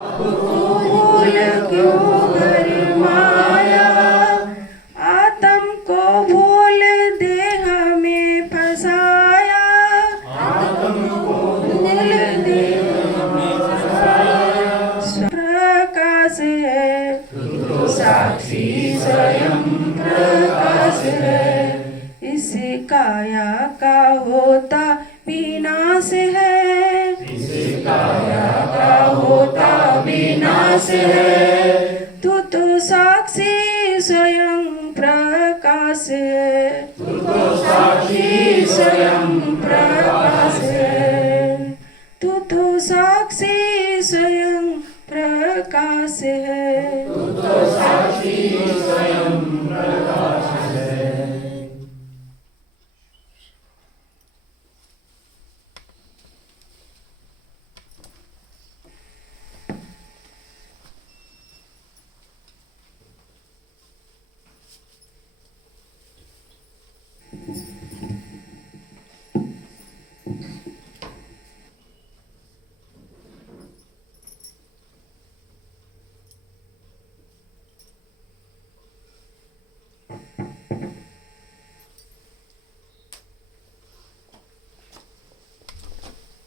भूल क्यों भरमाया, आत्म को भूल देह में फंसाया, आत्म को भूल देह में फंसाया। प्रकाश है तो साक्षी स्वयं प्रकाश है, इस काया का होता विनाश है, इस काया का होता विनाश है। तू तो साक्षी स्वयं प्रकाश है, तू तो साक्षी स्वयं प्रकाश है, तू तो साक्षी स्वयं प्रकाश है, तू तो साक्षी स्वयं प्रकाश है।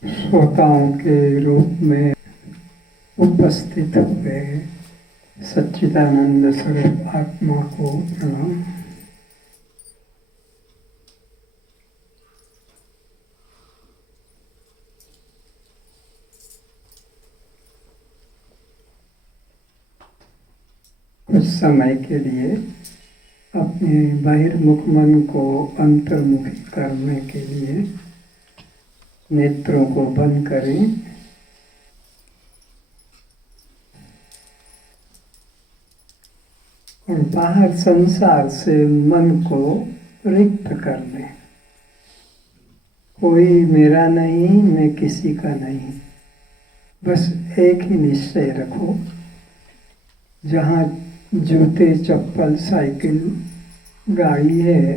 श्रोताओं के रूप में उपस्थित हुए सच्चिदानंद स्वरूप आत्मा को प्रणाम। कुछ समय के लिए अपने बहिर्मुख मन को अंतर्मुखी करने के लिए नेत्रों को बंद करें और बाहर संसार से मन को रिक्त कर लें। कोई मेरा नहीं, मैं किसी का नहीं, बस एक ही निश्चय रखो। जहाँ जूते, चप्पल, साइकिल, गाड़ी है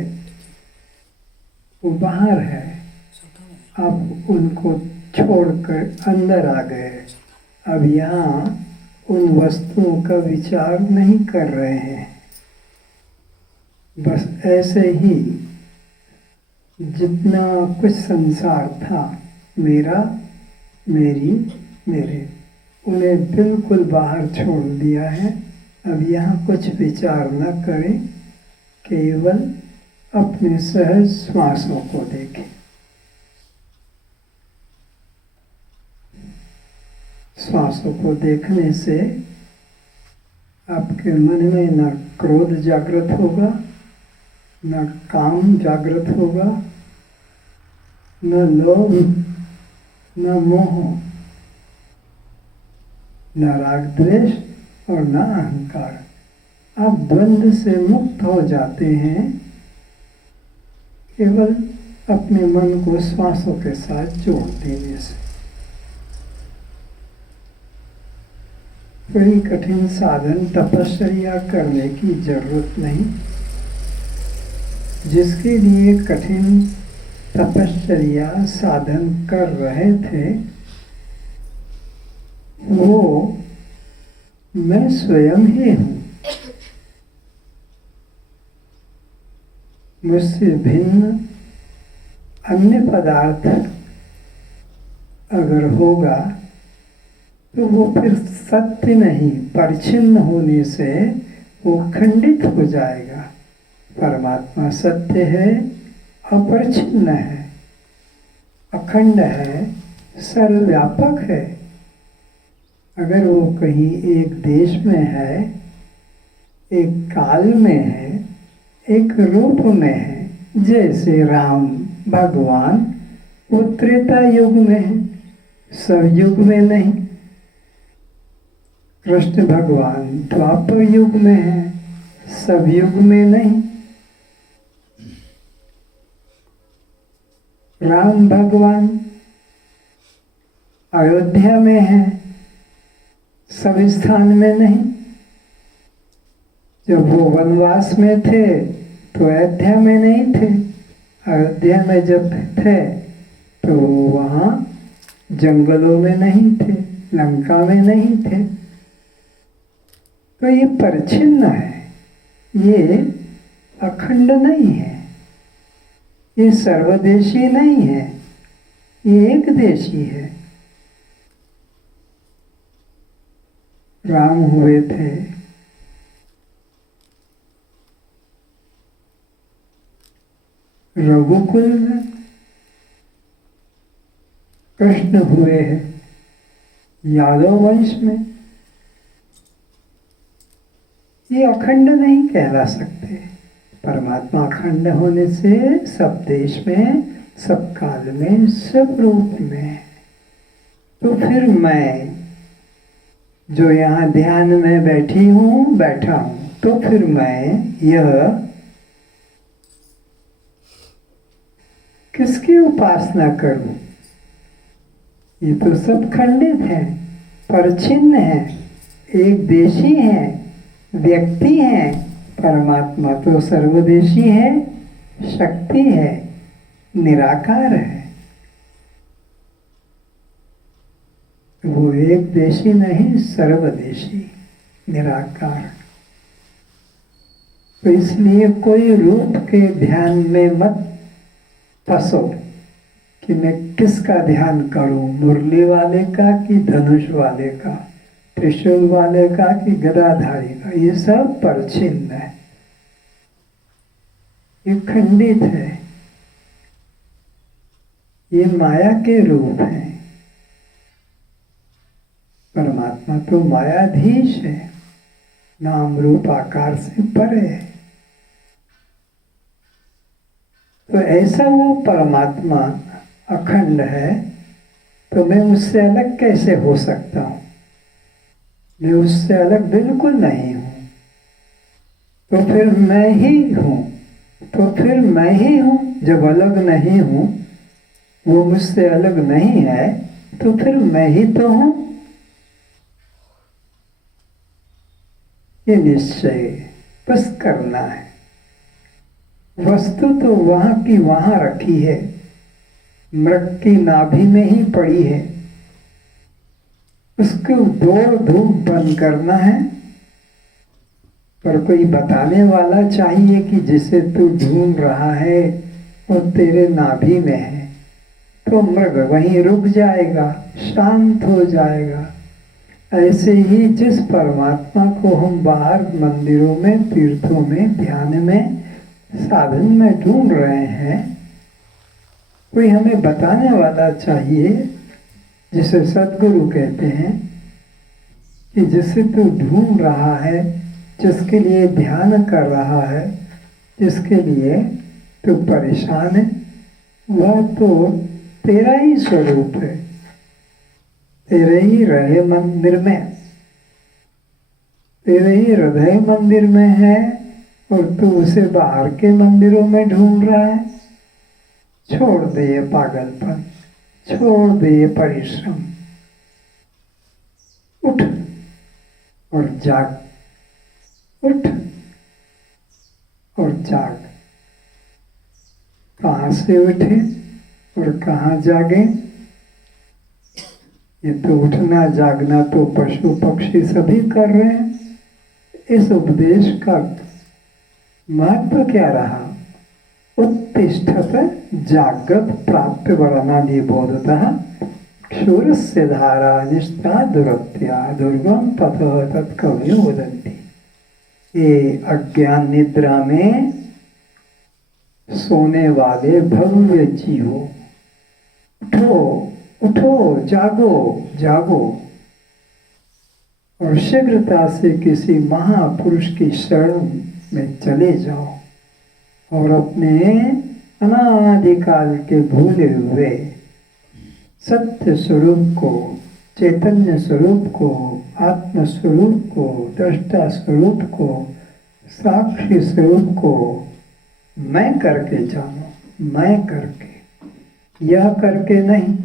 वो बाहर है, अब उनको छोड़कर अंदर आ गए। अब यहाँ उन वस्तुओं का विचार नहीं कर रहे हैं। बस ऐसे ही जितना कुछ संसार था, मेरा, मेरी, मेरे, उन्हें बिल्कुल बाहर छोड़ दिया है। अब यहाँ कुछ विचार न करें, केवल अपने सहज श्वासों को देखें। श्वासों को देखने से आपके मन में न क्रोध जागृत होगा, न काम जागृत होगा, न लोभ, न मोह, न राग द्वेष और न अहंकार। आप द्वंद्व से मुक्त हो जाते हैं केवल अपने मन को श्वासों के साथ जोड़ देने से। बड़ी कठिन साधन तपस्या करने की जरूरत नहीं। जिसके लिए कठिन तपस्या साधन कर रहे थे, वो मैं स्वयं ही हूँ। मुझसे भिन्न अन्य पदार्थ अगर होगा तो वो फिर सत्य नहीं, परिच्छिन्न होने से वो खंडित हो जाएगा। परमात्मा सत्य है, अपरिच्छिन्न है, अखंड है, सर्वव्यापक है। अगर वो कहीं एक देश में है, एक काल में है, एक रूप में है, जैसे राम भगवान वो त्रेता युग में है, सतयुग में नहीं। कृष्ण भगवान द्वापर युग में है, सब युग में नहीं। राम भगवान अयोध्या में है, सब स्थान में नहीं। जब वो वनवास में थे तो अयोध्या में नहीं थे। अयोध्या में जब थे तो वहाँ जंगलों में नहीं थे, लंका में नहीं थे। तो ये परिच्छिन्न है, ये अखंड नहीं है, ये सर्वदेशी नहीं है, ये एक देशी है। राम हुए थे रघुकुल में, कृष्ण हुए हैं यादव वंश में। ये अखंड नहीं कहला सकते। परमात्मा अखंड होने से सब देश में, सब काल में, सब रूप में है। तो फिर मैं जो यहाँ ध्यान में बैठी हूँ, बैठा हूँ, तो फिर मैं यह किसकी उपासना करूं? ये तो सब खंडित है, परिच्छिन्न है, एक देशी है, व्यक्ति है। परमात्मा तो सर्वदेशी है, शक्ति है, निराकार है। वो एक देशी नहीं, सर्वदेशी, निराकार। तो इसलिए कोई रूप के ध्यान में मत फंसो कि मैं किसका ध्यान करूं, मुरली वाले का कि धनुष वाले का, त्रिशूल वाले का कि गदाधारी का। ये सब परिच्छिन्न है, ये खंडित है, ये माया के रूप है। परमात्मा तो मायाधीश है, नाम रूप आकार से परे है। तो ऐसा वो परमात्मा अखंड है, तो मैं उससे अलग कैसे हो सकता हूँ? मैं उससे अलग बिल्कुल नहीं हूँ। तो फिर मैं ही हूँ, तो फिर मैं ही हूँ। जब अलग नहीं हूँ, वो मुझसे अलग नहीं है, तो फिर मैं ही तो हूँ। ये निश्चय बस करना है। वस्तु तो वहां की वहां रखी है, मृग की नाभि में ही पड़ी है। उसको दौड़ धूप बंद करना है, पर कोई बताने वाला चाहिए कि जिसे तू ढूंढ रहा है वो तेरे नाभि में है। तो मृग वहीं रुक जाएगा, शांत हो जाएगा। ऐसे ही जिस परमात्मा को हम बाहर मंदिरों में, तीर्थों में, ध्यान में, साधन में ढूंढ रहे हैं, कोई हमें बताने वाला चाहिए, जिसे सद्गुरु कहते हैं कि जिसे तू ढूंढ रहा है, जिसके लिए ध्यान कर रहा है, जिसके लिए तू परेशान है, वह तो तेरा ही स्वरूप है, तेरे ही हृदय मंदिर में, तेरे ही हृदय मंदिर में है, और तू उसे बाहर के मंदिरों में ढूंढ रहा है। छोड़ दे ये पागलपन, छोड़ दे ये परिश्रम, उठ और जाग, उठ और जाग। कहाँ से उठे और कहाँ जागे? ये तो उठना जागना तो पशु पक्षी सभी कर रहे हैं। इस उपदेश का महत्व क्या रहा? उत्तिष्ठत जागृत प्राप्य वर्णादि बोधतः क्षुरस्य धारा निष्ठा दुरत्या दुर्गम पथ तत्कवयो वदन्ति। ये अज्ञान निद्रा में सोने वाले भव्य जीवो, उठो उठो, जागो जागो, और शीघ्रता से किसी महापुरुष की शरण में चले जाओ और अपने अनादिकाल के भूले हुए सत्य स्वरूप को, चैतन्य स्वरूप को, आत्म स्वरूप को, दृष्टा स्वरूप को, साक्षी स्वरूप को मैं करके जानो। मैं करके, यह करके नहीं,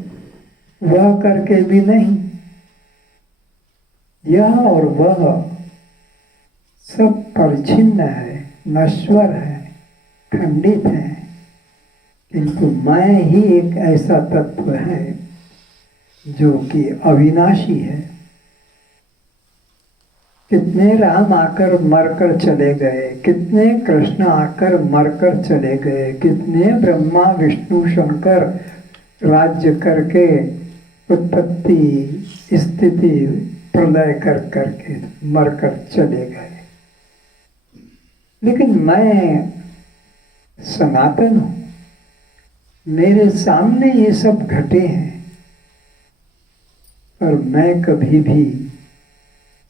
वह करके भी नहीं। यह और वह सब परिच्छिन्न है, नश्वर है, खंडित है, किंतु मैं ही एक ऐसा तत्व है जो कि अविनाशी है। कितने राम आकर मरकर चले गए, कितने कृष्ण आकर मरकर चले गए, कितने ब्रह्मा विष्णु शंकर राज्य करके उत्पत्ति स्थिति प्रलय कर करके मरकर चले गए। लेकिन मैं सनातन हूँ, मेरे सामने ये सब घटे हैं, और मैं कभी भी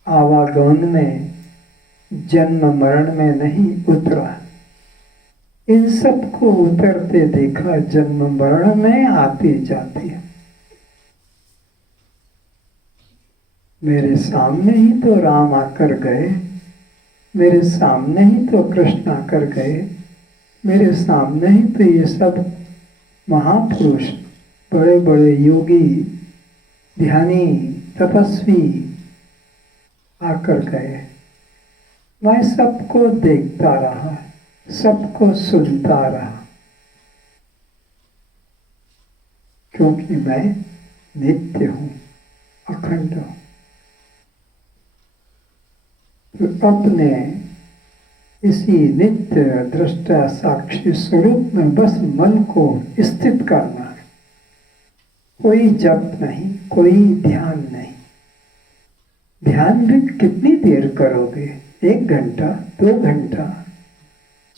आवागमन में जन्म मरण में नहीं उतरा। इन सबको उतरते देखा, जन्म मरण में आते जाते। मेरे सामने ही तो राम आकर गए, मेरे सामने ही तो कृष्ण आकर गए, मेरे सामने ही तो ये सब महापुरुष, बड़े बड़े योगी, ध्यानी, तपस्वी आकर गए। मैं सबको देखता रहा, सबको सुनता रहा, क्योंकि मैं नित्य हूँ, अखंड हूँ। तो अपने इसी नित्य दृष्टा साक्षी स्वरूप में बस मन को स्थित करना है। कोई जप नहीं, कोई ध्यान नहीं। ध्यान भी कितनी देर करोगे? 1 घंटा, 2 घंटा,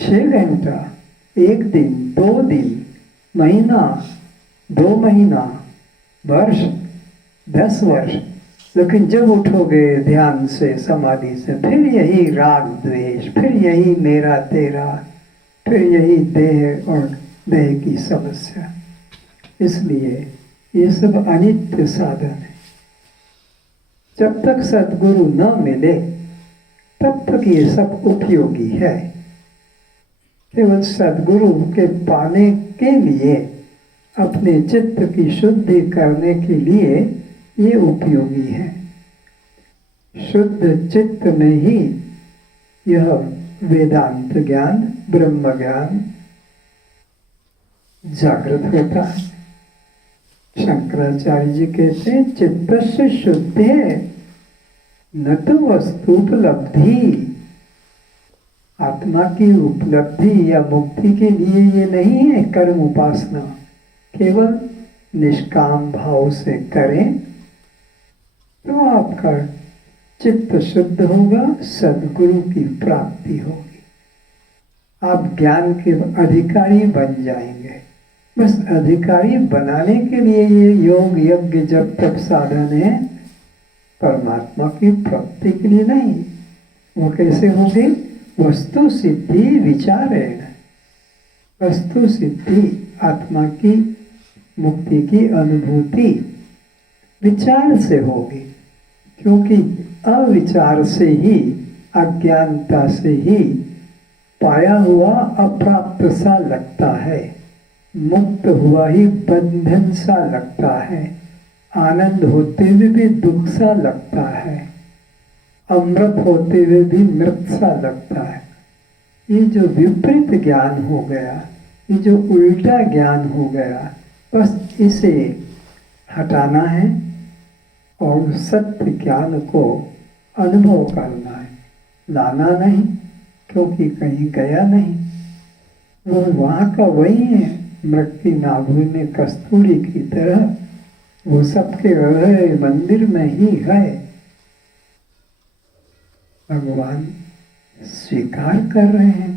6 घंटा, 1 दिन, 2 दिन, महीना, 2 महीना, वर्ष, 10 वर्ष। लेकिन जब उठोगे ध्यान से, समाधि से, फिर यही राग द्वेष, फिर यही मेरा तेरा, फिर यही देह और देह की समस्या। इसलिए ये सब अनित्य साधन है। जब तक सद्गुरु न मिले तब तक ये सब उपयोगी है। केवल सद्गुरु के पाने के लिए, अपने चित्त की शुद्धि करने के लिए ये उपयोगी है। शुद्ध चित्त में ही यह वेदांत ज्ञान, ब्रह्म ज्ञान जागृत होता है। शंकराचार्य जी कहते हैं, चित्तस्य शुद्धे न तो वस्तुपलब्धि। आत्मा की उपलब्धि या मुक्ति के लिए ये नहीं है कर्म उपासना। केवल निष्काम भाव से करें तो आपका चित्त शुद्ध होगा, सद्गुरु की प्राप्ति होगी, आप ज्ञान के अधिकारी बन जाएंगे। बस अधिकारी बनाने के लिए ये योग यज्ञ जब तक साधन है, परमात्मा की प्राप्ति के लिए नहीं। वो कैसे होगी? वस्तु सिद्धि विचारेण। वस्तु सिद्धि, आत्मा की मुक्ति की अनुभूति विचार से होगी, क्योंकि अविचार से ही, अज्ञानता से ही पाया हुआ अप्राप्त सा लगता है, मुक्त हुआ ही बंधन सा लगता है, आनंद होते हुए भी दुख सा लगता है, अमृत होते हुए भी मृत सा लगता है। ये जो विपरीत ज्ञान हो गया, ये जो उल्टा ज्ञान हो गया, बस इसे हटाना है और सत्य ज्ञान को अनुभव करना है, लाना नहीं, क्योंकि कहीं गया नहीं। वो वहाँ का वही है, मृत्यु नाभि में कस्तूरी की तरह, वो सबके हृदय मंदिर में ही है। भगवान स्वीकार कर रहे हैं,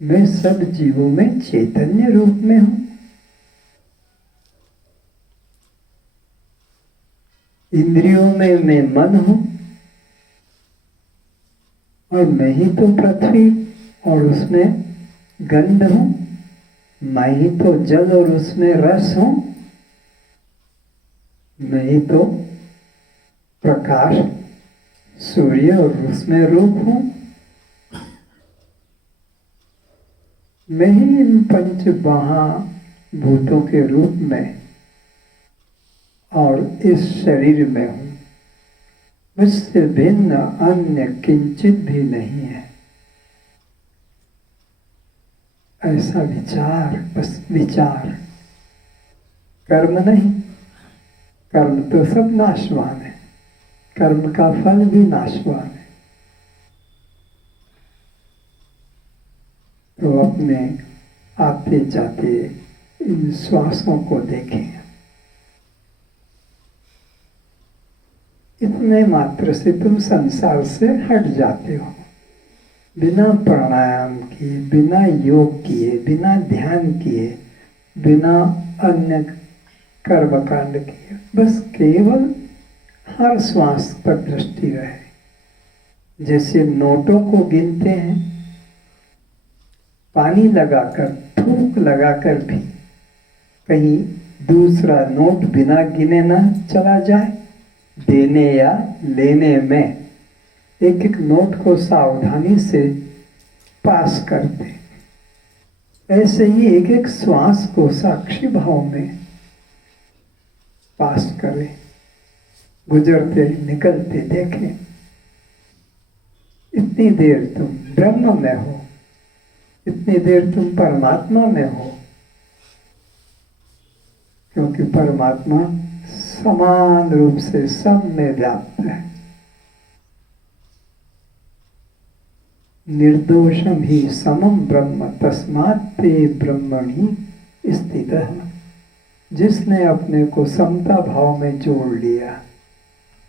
मैं सब जीवों में चैतन्य रूप में हूं। इंद्रियों में मैं मन हूं, और मैं ही तो पृथ्वी और उसमें गंध हूं, मैं ही तो जल और उसमें रस हूं, मैं ही तो प्रकाश सूर्य और उसमें रूप हूं। मैं ही इन पंच महाभूतों के रूप में और इस शरीर में हूं। मुझसे भिन्न अन्य किंचित भी नहीं है। ऐसा विचार, बस विचार कर्म नहीं, कर्म तो सब नाशवान है, कर्म का फल भी नाशवान है। तो अपने आते जाते इन श्वासों को देखें। इतने मात्र से तुम संसार से हट जाते हो, बिना प्राणायाम किए, बिना योग किए, बिना ध्यान किए, बिना अन्य कर्मकांड किए, बस केवल हर श्वास पर दृष्टि रहे। जैसे नोटों को गिनते हैं, पानी लगाकर, थूक लगाकर भी कहीं दूसरा नोट बिना गिने ना चला जाए। देने या लेने में एक एक नोट को सावधानी से पास करते, ऐसे ही एक एक श्वास को साक्षी भाव में पास करें, गुजरते निकलते देखें। इतनी देर तुम ब्रह्म में हो, इतनी देर तुम परमात्मा में हो, क्योंकि परमात्मा समान रूप से सब में व्याप्त है। निर्दोषम ही समम ब्रह्म तस्मात् ते ब्रह्मणि स्थितः। जिसने अपने को समता भाव में जोड़ लिया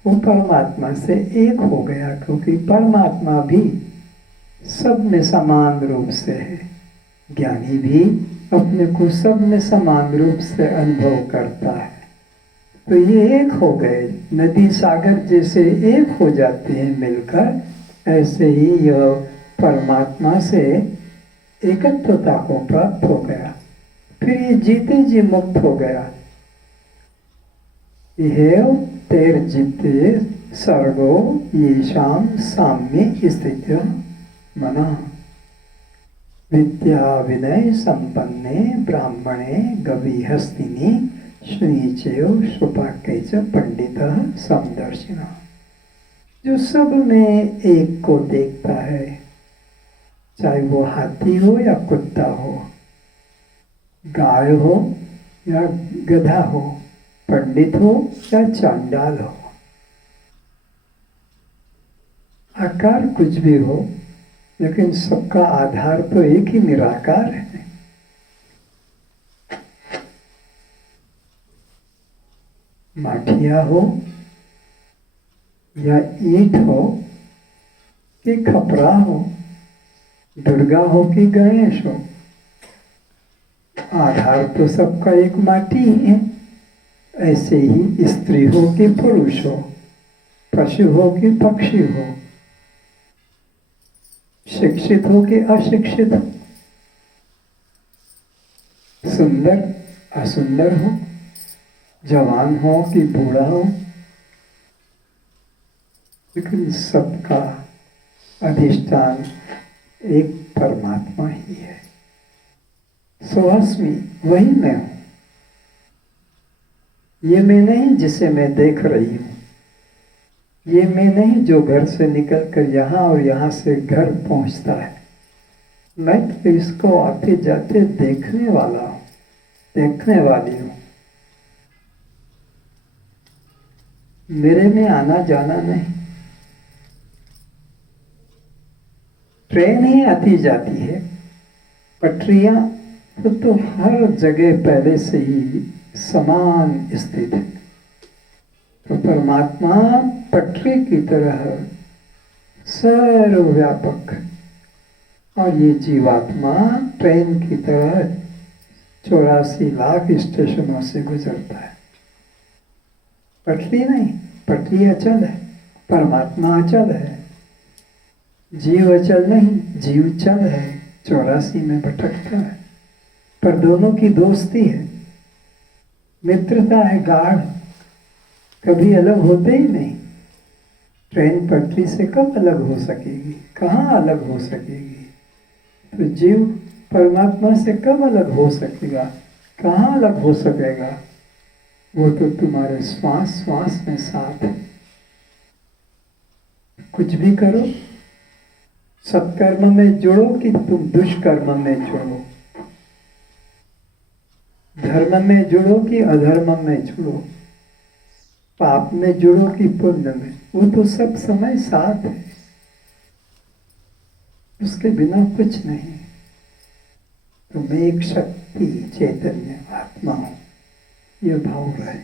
वो परमात्मा से एक हो गया, क्योंकि परमात्मा भी सब में समान रूप से है। ज्ञानी भी अपने को सब में समान रूप से अनुभव करता है। तो ये एक हो गए, नदी सागर जैसे एक हो जाते हैं मिलकर, ऐसे ही यह परमात्मा से एकत्वता को प्राप्त हो गया। फिर ये जीते जी मुक्त हो गया। यह तेर जीते सर्गो येषाम साम्ये स्थित्य मना विद्या विनय संपन्ने ब्राह्मणे गविहस्तिनि श्रीचेव सुपाक्य पंडित समदर्शिना। जो सब में एक को देखता है, चाहे वो हाथी हो या कुत्ता हो, गाय हो या गधा हो, पंडित हो या चांडाल हो, आकार कुछ भी हो, लेकिन सबका आधार तो एक ही निराकार है। माठिया हो या ईंट हो कि खपरा हो, दुर्गा हो कि गणेश हो, आधार तो सबका एक माटी ही है। ऐसे ही स्त्री हो कि पुरुष हो, पशु हो कि पक्षी हो, शिक्षित हो कि अशिक्षित हो, सुंदर असुंदर हो, जवान हो कि बूढ़ा हो, लेकिन सबका अधिष्ठान एक परमात्मा ही है। स्वास्मी, वही मैं हूं। ये मैं नहीं जिसे मैं देख रही हूं, ये मैं नहीं जो घर से निकलकर यहाँ और यहाँ से घर पहुंचता है। मैं तो इसको आते जाते देखने वाला हूं, देखने वाली हूं। मेरे में आना जाना नहीं। ट्रेन ही आती जाती है, पटरियां तो हर जगह पहले से ही समान स्थित है। तो परमात्मा पटरी की तरह सर्वव्यापक, और ये जीवात्मा ट्रेन की तरह 84 लाख स्टेशनों से गुजरता है। पटरी नहीं, पटरी अचल है, परमात्मा अचल है। जीव अचल नहीं, जीव चल है, 84 में भटकता है। पर दोनों की दोस्ती है, मित्रता है गाढ़, कभी अलग होते ही नहीं। ट्रेन पटरी से कब अलग हो सकेगी, कहाँ अलग हो सकेगी? तो जीव परमात्मा से कब अलग हो सकेगा, कहाँ अलग हो सकेगा? वो तो तुम्हारे श्वास श्वास में साथ है। कुछ भी करो, सत्कर्म में जुड़ो कि तुम दुष्कर्म में जुड़ो, धर्म में जुड़ो कि अधर्म में जुड़ो, पाप में जुड़ो कि पुण्य में, वो तो सब समय साथ है, उसके बिना कुछ नहीं। तो मैं एक शक्ति, चैतन्य आत्मा हूं, ये भाव रहे।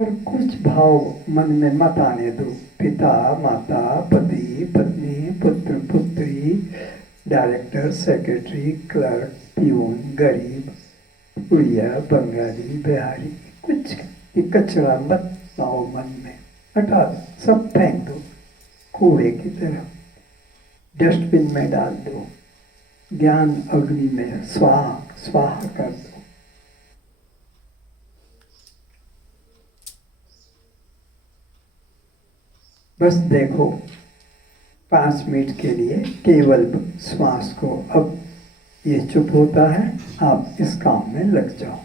और कुछ भाव मन में मत आने दो। पिता, माता, पति, पत्नी, पुत्र, पुत्री, डायरेक्टर, सेक्रेटरी, क्लर्क, प्यून, गरीब, उड़िया, बंगाली, बिहारी, कुछ ये कचरा मत लाओ मन में, हटा दो, सब फेंक दो कूड़े की तरह, डस्टबिन में डाल दो, ज्ञान अग्नि में स्वाहा स्वाहा कर दो। बस देखो 5 मिनट के लिए केवल श्वास को। अब ये चुप होता है, आप इस काम में लग जाओ।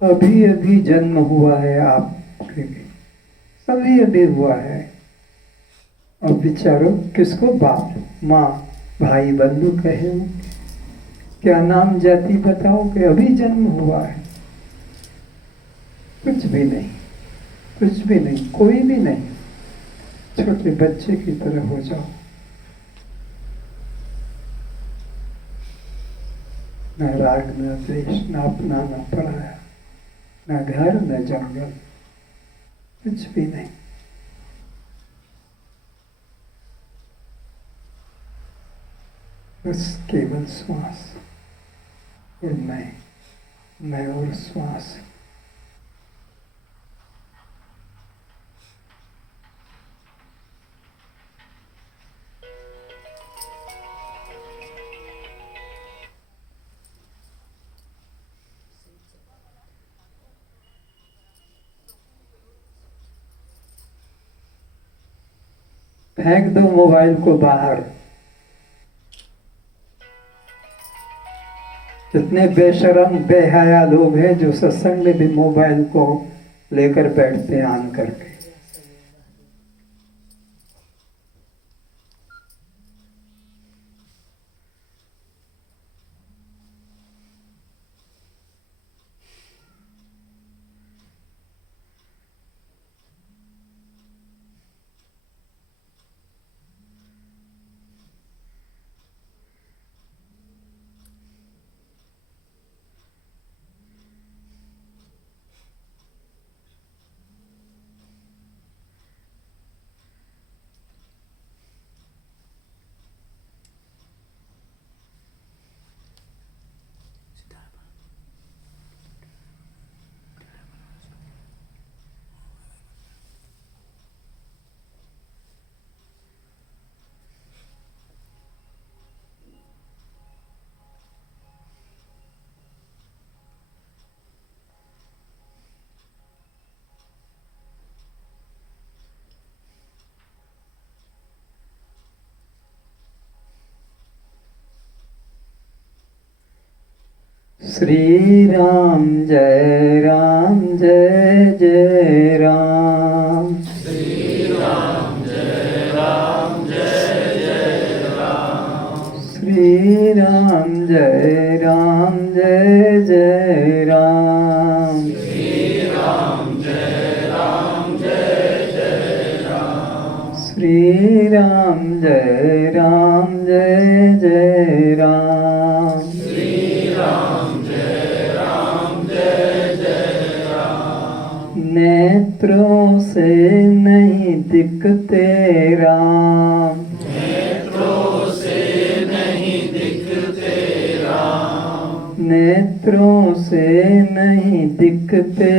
अभी अभी जन्म हुआ है आपके, अभी अभी हुआ है। अब विचारो किसको बाप, माँ, भाई, बंधु कहे, क्या नाम जाति बताओ कि अभी जन्म हुआ है। कुछ भी नहीं, कुछ भी नहीं, कोई भी नहीं, छोटे बच्चे की तरह हो जाओ। न राग न द्वेष, न अपना न पराया, न घर न जंगल, कुछ भी नहीं। बस केवल श्वास और मैं और श्वास। फेंक दो मोबाइल को बाहर। कितने बेशरम बेहया लोग हैं जो सत्संग में भी मोबाइल को लेकर बैठते हैं ऑन करके। श्री राम जय जय राम। श्री राम जय जय जय जय राम। श्री राम जय राम जय जय राम। श्री राम जय राम जय जय राम। श्री राम जय राम जय जय राम। नेत्रों से नहीं दिखते राम, नेत्रों से नहीं दिखते राम। नेत्रों से नहीं दिखते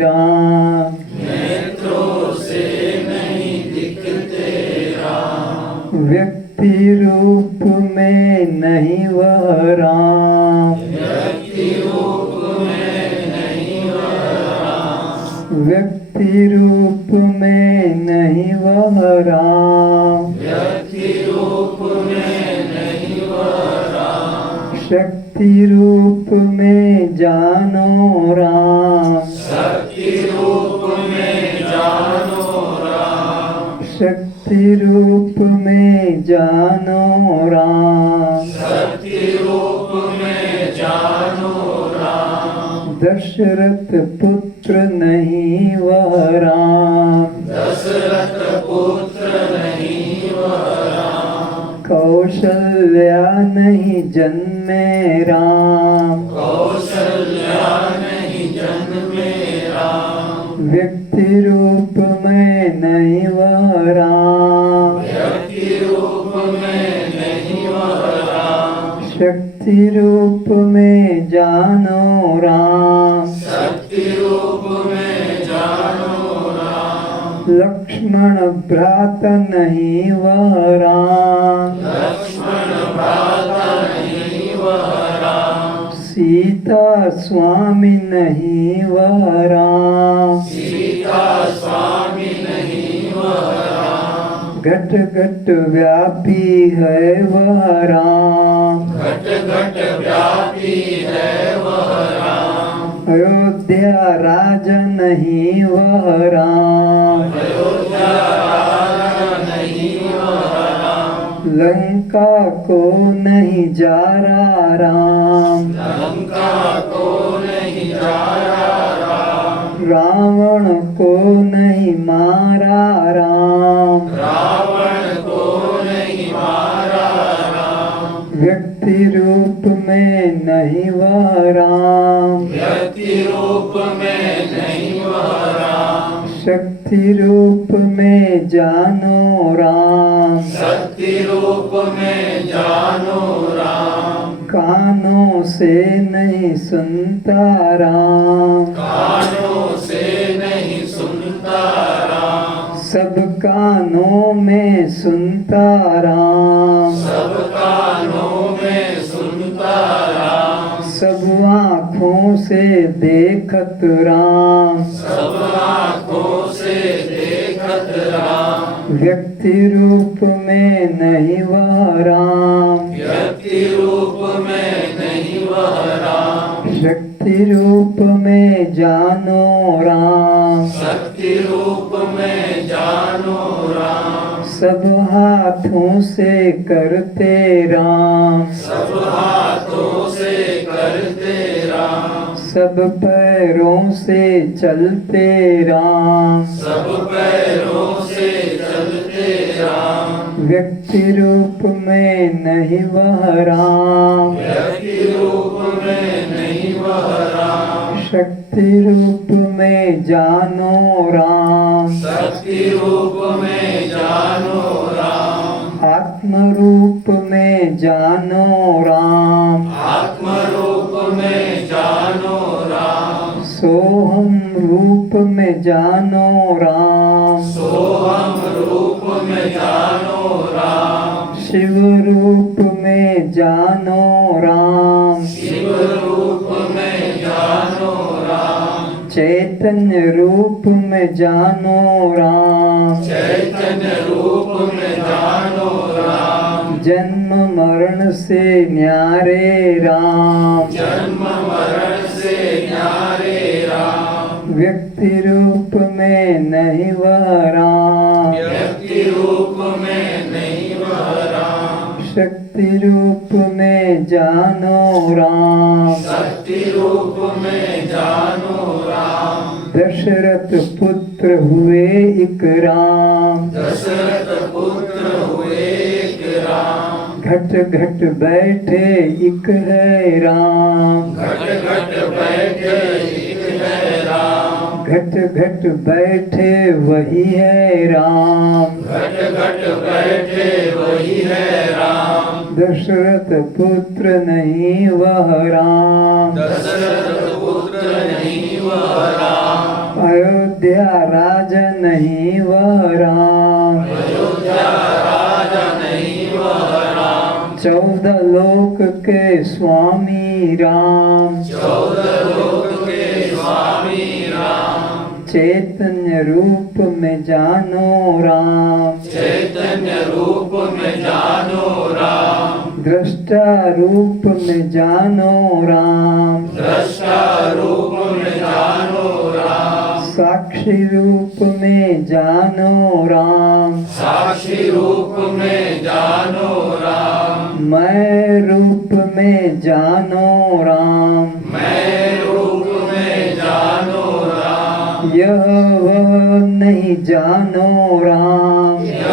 राम। नेत्रों से नहीं दिखते राम। व्यक्ति रूप में नहीं वह राम, व्यक्ति रूप में नहीं वह राम। व्यक्ति रूप में नहीं वह राम। व्यक्ति रूप में नहीं वह राम। शक्ति रूप में जानो राम, शक्ति रूप में जानो राम। शक्ति रूप में जानो राम। शक्ति रूप में जानो राम। दशरथ पुत्र नहीं वह राम, दशरथ पुत्र नहीं वह राम। कौशल्या नहीं जन्मे राम। कौशल्या नहीं जन्मे राम। व्यक्ति रूप में नहीं वह राम, व्यक्ति रूप में नहीं वह राम। शक्ति रूप में जानो राम। शक्ति रूप में जानो राम। लक्ष्मण भ्रात नहीं वह राम, लक्ष्मण भ्राता नहीं वह राम। सीता स्वामी नहीं वह राम। सीता स्वामी नहीं वह राम। घट घट व्यापी है वह राम, घट घट व्यापी है वह राम। अयोध्या राजा नहीं वह राम। अयोध्या राजा नहीं वह राम। लंका को नहीं जा रहा राम, लंका को नहीं जा राम। रावण को नहीं मारा राम। रावण को नहीं मारा राम। व्यक्ति रूप में नहीं वह राम, व्यक्ति रूप में नहीं वह राम। शक्ति रूप में जानो राम। शक्ति रूप में जानो राम। कानों से नहीं सुनता राम, कानों से नहीं सुनता राम। सब कानों में सुनता राम। सब कानों में सुनता राम। सब आँखों से देखत राम। सब आँखों से देखत राम। व्यक्ति रूप में नहीं वह राम, व्यक्ति रूप में नहीं वह राम। शक्ति रूप में जानो राम। शक्ति रूप में जानो राम। सब हाथों से करते राम। सब हाथों से करते राम। सब पैरों से चलते राम। सब पैरों से चलते राम। व्यक्ति रूप में नहीं वह राम, व्यक्ति रूप में नहीं वह राम। शक्ति रूप में जानो राम। शक्ति रूप में जानो राम। आत्म रूप में जानो राम। आत्म रूप में जानो राम। सोहम रूप में जानो राम। सोहम रूप में जानो राम। शिव रूप में जानो राम। शिव रूप में जानो राम। चैतन्य रूप में जानो राम। चैतन्य रूप में जानो राम। जन्म मरण से न्यारे राम। जन्म मरण से न्यारे राम। व्यक्ति रूप में नहीं वह राम, व्यक्ति रूप में नहीं वह राम। शक्ति रूप में जानो राम, शक्ति रूप में जानो राम। दशरथ पुत्र हुए एक राम, दशरथ पुत्र हुए एक राम। घट घट बैठे एक है राम, घट घट बैठे एक है राम। घट घट बैठे वही है राम, घट घट बैठे वही है राम। दशरथ पुत्र नहीं वह राम, दशरथ पुत्र नहीं वह राम। अयोध्या राजा नहीं वह राम, अयोध्या राजा नहीं वह राम। 14 लोक के स्वामी राम, 14 लोक के स्वामी राम। चैतन्य रूप में जानो राम, चैतन्य रूप में जानो राम। दृष्टा रूप में जानो राम, दृष्टा रूप में जानो राम। साक्षी रूप में जानो राम, साक्षी रूप में जानो राम। मैं रूप में जानो राम, मैं रूप में जानो राम। यह वह नहीं जानो राम, यह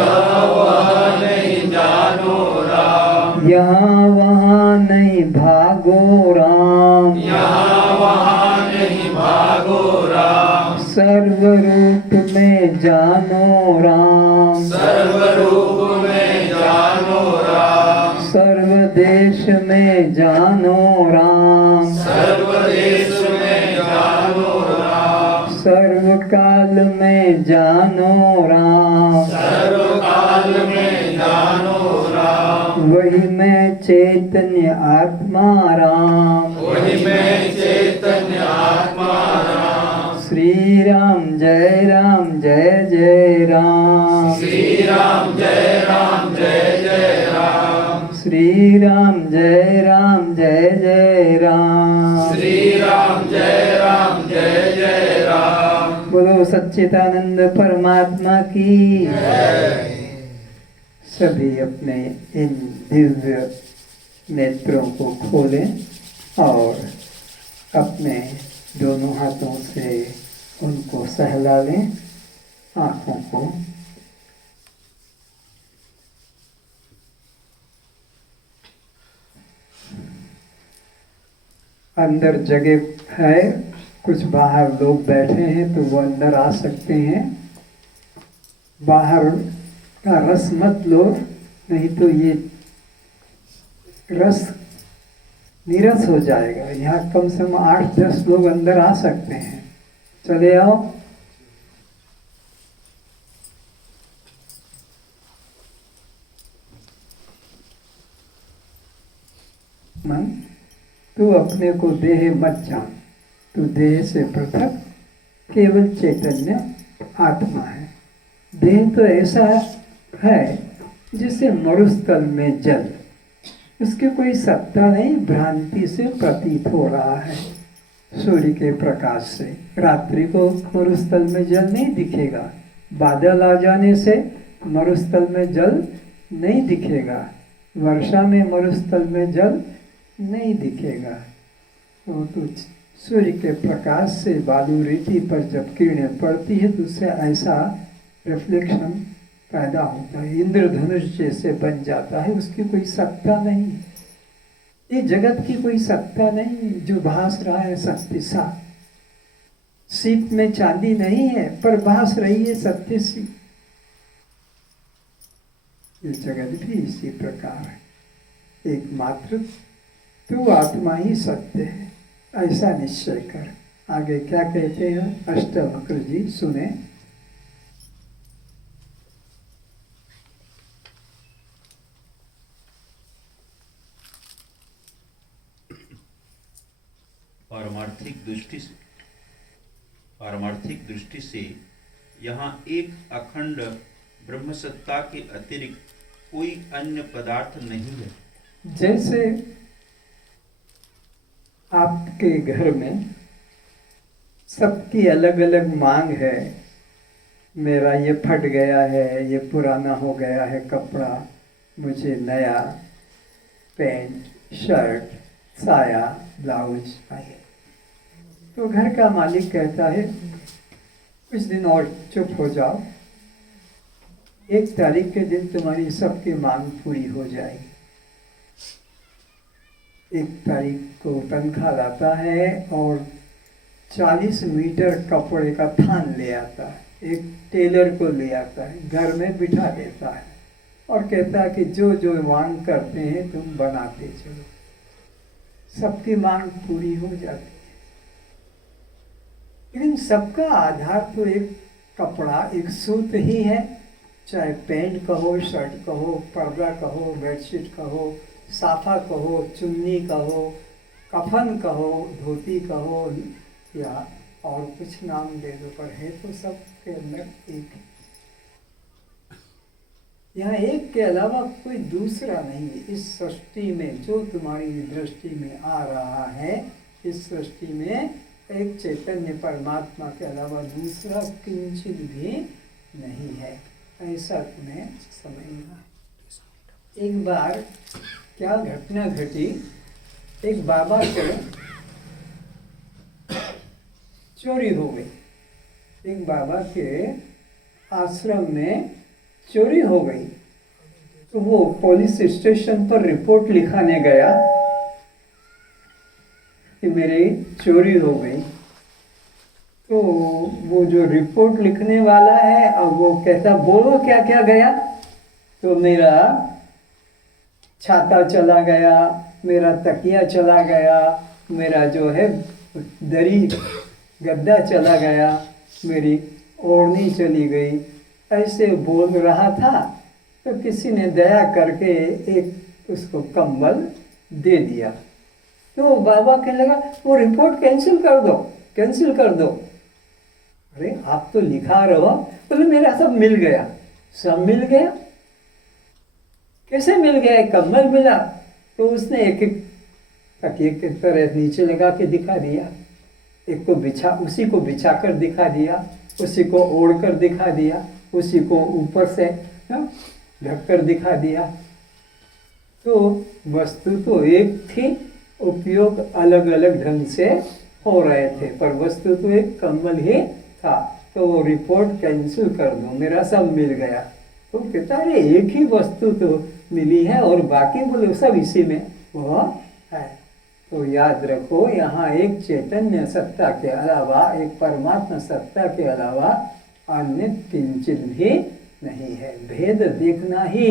वह नहीं जानो राम। यहाँ वहाँ नहीं भागो राम, यहाँ वहाँ नहीं भागो राम। सर्व रूप में जानो राम, सर्व रूप में जानो राम। सर्व देश में जानो राम, सर्व देश में जानो राम। सर्व काल में जानो राम, सर्व काल में जानो राम। वही मैं चैतन्य आत्मा राम, वही मैं चैतन्य आत्मा राम। श्री राम जय जय राम, श्री राम जय जय राम। श्री राम जय जय राम। श्री राम जय जय राम। बोलो सच्चिदानंद परमात्मा की। सभी अपने इन दिव्य नेत्रों को खोलें और अपने दोनों हाथों से उनको सहला लें, आँखों को। अंदर जगह है, कुछ बाहर लोग बैठे हैं तो वो अंदर आ सकते हैं। बाहर का रस मत लो, नहीं तो ये रस नीरस हो जाएगा। यहाँ कम से कम 8-10 लोग अंदर आ सकते हैं। चले आओ। मन, तू अपने को देह मत जान, तू देह से पृथक केवल चैतन्य आत्मा है। देह तो ऐसा है जिसे मरुस्थल में जल, उसकी कोई सत्ता नहीं, भ्रांति से प्रतीत हो रहा है। सूर्य के प्रकाश से रात्रि को मरुस्थल में जल नहीं दिखेगा, बादल आ जाने से मरुस्थल में जल नहीं दिखेगा, वर्षा में मरुस्थल में जल नहीं दिखेगा। तो सूर्य के प्रकाश से बालू रेती पर जब किरणें पड़ती है तो उससे ऐसा रिफ्लेक्शन पैदा होता है, इंद्रधनुष जैसे बन जाता है। उसकी कोई सत्ता नहीं, ये जगत की कोई सत्ता नहीं। जो भास रहा है सत्य सा, सीप में चांदी नहीं है पर भास रही है सत्य सी। ये जगत भी इसी प्रकार है, एकमात्र तू आत्मा ही सत्य है, ऐसा निश्चय कर। आगे क्या कहते हैं अष्टवक्र जी, सुने। पारमार्थिक दृष्टि से यहाँ एक अखंड ब्रह्मसत्ता के अतिरिक्त कोई अन्य पदार्थ नहीं है। जैसे आपके घर में सबकी अलग अलग मांग है, मेरा ये फट गया है, ये पुराना हो गया है कपड़ा, मुझे नया। पैंट, शर्ट, साया, ब्लाउज आए। तो घर का मालिक कहता है कुछ दिन और चुप हो जाओ, 1 तारीख के दिन तुम्हारी सबकी मांग पूरी हो जाएगी। 1 तारीख को तनख्वाह लाता है और 40 मीटर कपड़े का थान ले आता है, एक टेलर को ले आता है, घर में बिठा देता है और कहता है कि जो जो मांग करते हैं तुम बनाते चलो। सबकी मांग पूरी हो जाती है, लेकिन सबका आधार तो एक कपड़ा, एक सूत ही है। चाहे पैंट कहो, शर्ट कहो, पर्दा कहो, बेडशीट कहो, साफा कहो, चुन्नी कहो, कफन कहो, धोती कहो, या और कुछ नाम दे दो, पर है तो सब के अंदर एक है। यहाँ एक के अलावा कोई दूसरा नहीं है। इस सृष्टि में जो तुम्हारी दृष्टि में आ रहा है, इस सृष्टि में एक चैतन्य परमात्मा के अलावा दूसरा किंचित भी नहीं है, ऐसा तुम्हें समझना है। एक बार क्या घटना घटी, एक बाबा को चोरी हो गई। एक बाबा के आश्रम में चोरी हो गई, तो वो पुलिस स्टेशन पर रिपोर्ट लिखाने गया कि मेरी चोरी हो गई। तो वो जो रिपोर्ट लिखने वाला है, अब वो कहता बोलो क्या क्या गया, तो मेरा छाता चला गया, मेरा तकिया चला गया, मेरा जो है दरी गद्दा चला गया, मेरी ओढ़नी चली गई, ऐसे बोल रहा था। तो किसी ने दया करके एक उसको कंबल दे दिया। तो बाबा कहने लगा वो रिपोर्ट कैंसिल कर दो, कैंसिल कर दो। अरे आप तो लिखा रहो, बोले मेरा सब मिल गया। सब मिल गया? कैसे मिल गया? एक कंबल मिला। तो उसने एक एक तकिए की तरह नीचे लगा के दिखा दिया, एक को बिछा, उसी को बिछा कर दिखा दिया, उसी को ओढ़ कर दिखा दिया, उसी को ऊपर से ढक कर दिखा दिया। तो वस्तु तो एक थी, उपयोग अलग अलग ढंग से हो रहे थे, पर वस्तु तो एक कंबल ही था। तो वो रिपोर्ट कैंसिल कर दो, मेरा सब मिल गया। तो कहता है एक ही वस्तु तो मिली है और बाकी बोले सब इसी में वो है। तो याद रखो, यहाँ एक चैतन्य सत्ता के अलावा, एक परमात्मा सत्ता के अलावा अन्य किंचित भी नहीं है। भेद देखना ही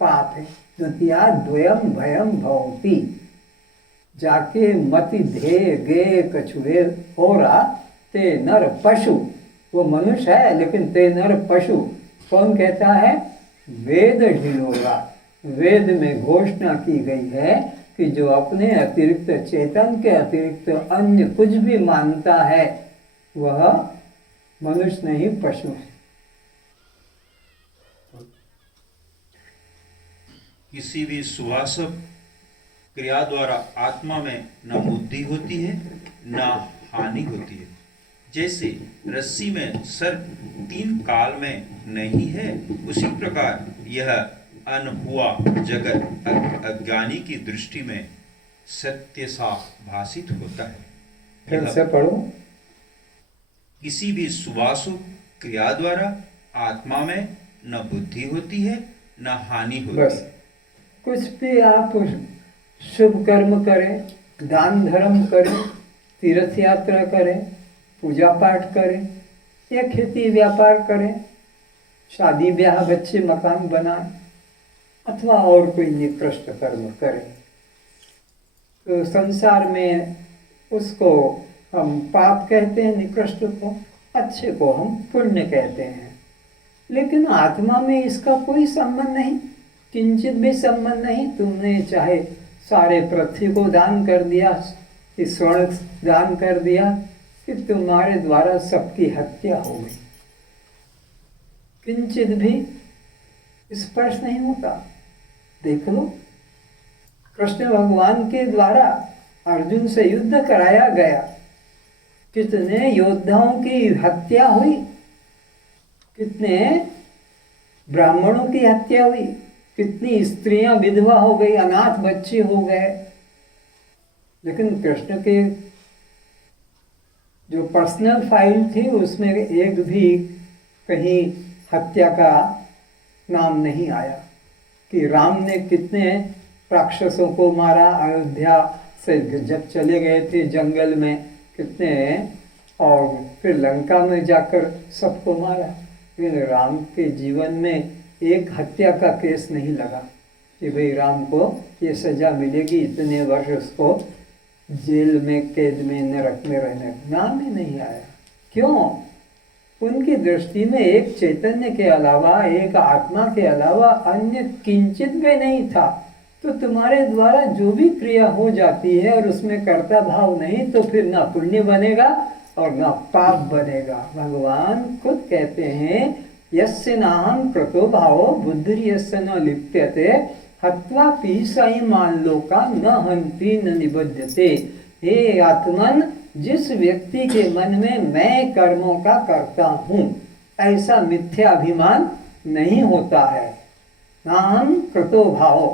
पाप है। द्वितीया द्वयम भयम भवति, जाके मति धे गे कछुए होरा ते नर पशु। वो मनुष्य है लेकिन ते नर पशु। कौन कहता है? वेद ढिलोरा। वेद में घोषणा की गई है कि जो अपने अतिरिक्त, चेतन के अतिरिक्त अन्य कुछ भी मानता है वह मनुष्य नहीं, पशु है। किसी भी सुवासव क्रिया द्वारा आत्मा में न बुद्धि होती है न हानि होती है। जैसे रस्सी में सर्प 3 काल में नहीं है, उसी प्रकार यह अनहुआ जगत अज्ञानी की दृष्टि में सत्य सा भासित होता है। फिर से पढ़ो। किसी भी सुवासु क्रिया द्वारा आत्मा में न बुद्धि होती है न हानि होती बस है। कुछ भी आप शुभ कर्म करें, दान धर्म करें, तीर्थ यात्रा करें, पूजा पाठ करें या खेती व्यापार करें, शादी ब्याह, बच्चे मकान बनाएं, अथवा और कोई निकृष्ट कर्म करें, तो संसार में उसको हम पाप कहते हैं, निकृष्ट को, अच्छे को हम पुण्य कहते हैं। लेकिन आत्मा में इसका कोई संबंध नहीं, किंचित भी संबंध नहीं। तुमने चाहे सारे पृथ्वी को दान कर दिया, स्वर्ण दान कर दिया, कि तुम्हारे द्वारा सबकी हत्या हो गई, किंचित भी स्पर्श नहीं होता। देख लो, कृष्ण भगवान के द्वारा अर्जुन से युद्ध कराया गया, कितने योद्धाओं की हत्या हुई, कितने ब्राह्मणों की हत्या हुई, कितनी स्त्रियां विधवा हो गई, अनाथ बच्चे हो गए। लेकिन कृष्ण के जो पर्सनल फाइल थी उसमें एक भी कहीं हत्या का नाम नहीं आया कि राम ने कितने राक्षसों को मारा। अयोध्या से जब चले गए थे जंगल में कितने, और फिर लंका में जाकर सबको मारा। लेकिन राम के जीवन में एक हत्या का केस नहीं लगा कि भाई राम को ये सजा मिलेगी, इतने वर्ष उसको जेल में कैद में नरक में रहने का नाम ही नहीं आया। क्यों? उनकी दृष्टि में एक चैतन्य के अलावा, एक आत्मा के अलावा अन्य किंचित भी नहीं था। तो तुम्हारे द्वारा जो भी क्रिया हो जाती है और उसमें कर्ता भाव नहीं, तो फिर ना पुण्य बनेगा और ना पाप बनेगा। भगवान खुद कहते हैं यस्य नाहं कृतो भावो बुद्धिर्यस्य न लिप्यते हत्वा पीसाई मान लोका न हंति न निबध्यते। हे आत्मन, जिस व्यक्ति के मन में मैं कर्मों का करता हूँ ऐसा मिथ्या अभिमान नहीं होता है। नाहं कृतो भावो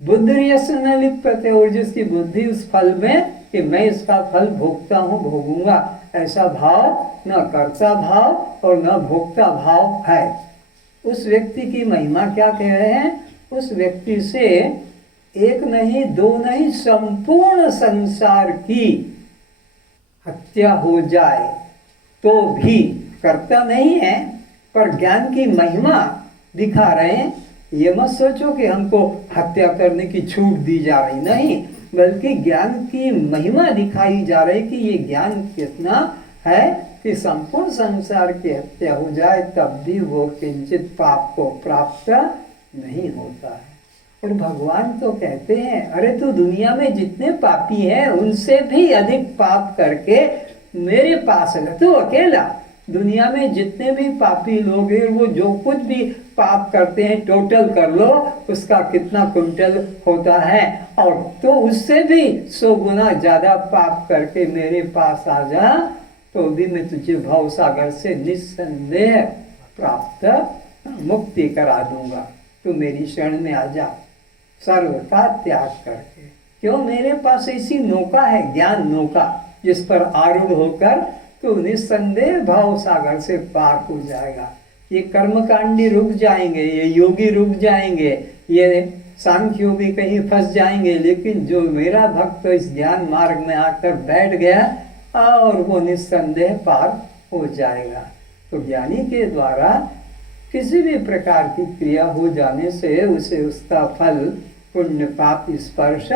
बुद्धिर्यस्य न लिप्यते, और जिसकी बुद्धि उस फल में कि मैं इसका फल भोगता हूँ, भोगूंगा, ऐसा भाव न कर्ता भाव और न भोक्ता भाव है। उस व्यक्ति की महिमा क्या कह रहे हैं? उस व्यक्ति से एक नहीं दो नहीं संपूर्ण संसार की हत्या हो जाए तो भी कर्ता नहीं है, पर ज्ञान की महिमा दिखा रहे हैं। ये मत सोचो कि हमको हत्या करने की छूट दी जा रही, नहीं, बल्कि ज्ञान की महिमा दिखाई जा रही कि ये ज्ञान कितना है कि संपूर्ण संसार की हत्या हो जाए तब भी वो किंचित पाप को प्राप्त नहीं होता है। और भगवान तो कहते हैं अरे तू दुनिया में जितने पापी हैं उनसे भी अधिक पाप करके मेरे पास है। तू अकेला दुनिया में जितने भी पापी लोग हैं वो जो कुछ भी पाप करते हैं टोटल कर लो उसका कितना कुंटल होता है, और तो उससे भी 100 गुना ज्यादा पाप करके मेरे पास आ जा तो भी मैं तुझे भव सागर से निस्संदेह प्राप्त मुक्ति करा दूंगा। तू मेरी शरण में आ जा सर्व का त्याग करके। क्यों? मेरे पास ऐसी नौका है, ज्ञान नौका, जिस पर आरूढ़ होकर तो निस्संदेह भाव सागर से पार हो जाएगा। ये कर्मकांडी रुक जाएंगे, ये योगी रुक जाएंगे, ये सांख्य योगी कहीं फंस जाएंगे, लेकिन जो मेरा भक्त इस ज्ञान मार्ग में आकर बैठ गया और वो निस्संदेह पार हो जाएगा। तो ज्ञानी के द्वारा किसी भी प्रकार की क्रिया हो जाने से उसे उसका फल पुण्य पाप स्पर्श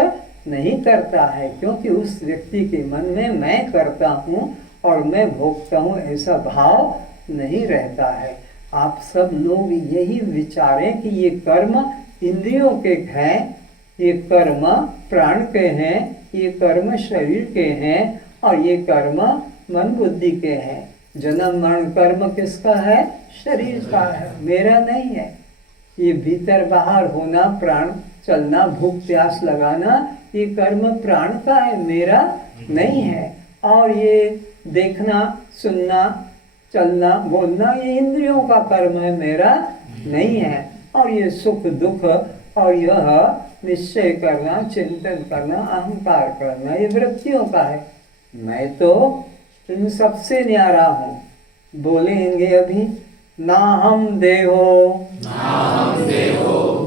नहीं करता है, क्योंकि उस व्यक्ति के मन में मैं करता हूँ और मैं भोगता हूँ ऐसा भाव नहीं रहता है। आप सब लोग यही विचारें कि ये कर्म इंद्रियों के हैं, ये कर्म प्राण के हैं, ये कर्म शरीर के हैं और ये कर्म मन बुद्धि के हैं। जन्म मरण कर्म किसका है? शरीर का है, मेरा नहीं है। ये भीतर बाहर होना, प्राण चलना, भूख प्यास लगाना, ये कर्म प्राण का है, मेरा नहीं है। और ये देखना, सुनना, चलना, बोलना, ये इंद्रियों का कर्म है, मेरा नहीं है। और ये सुख दुख और यह निश्चय करना, चिंतन करना, अहंकार करना, ये वृत्तियों का है। मैं तो इन सबसे न्यारा हूँ। बोलेंगे अभी नाहम देहो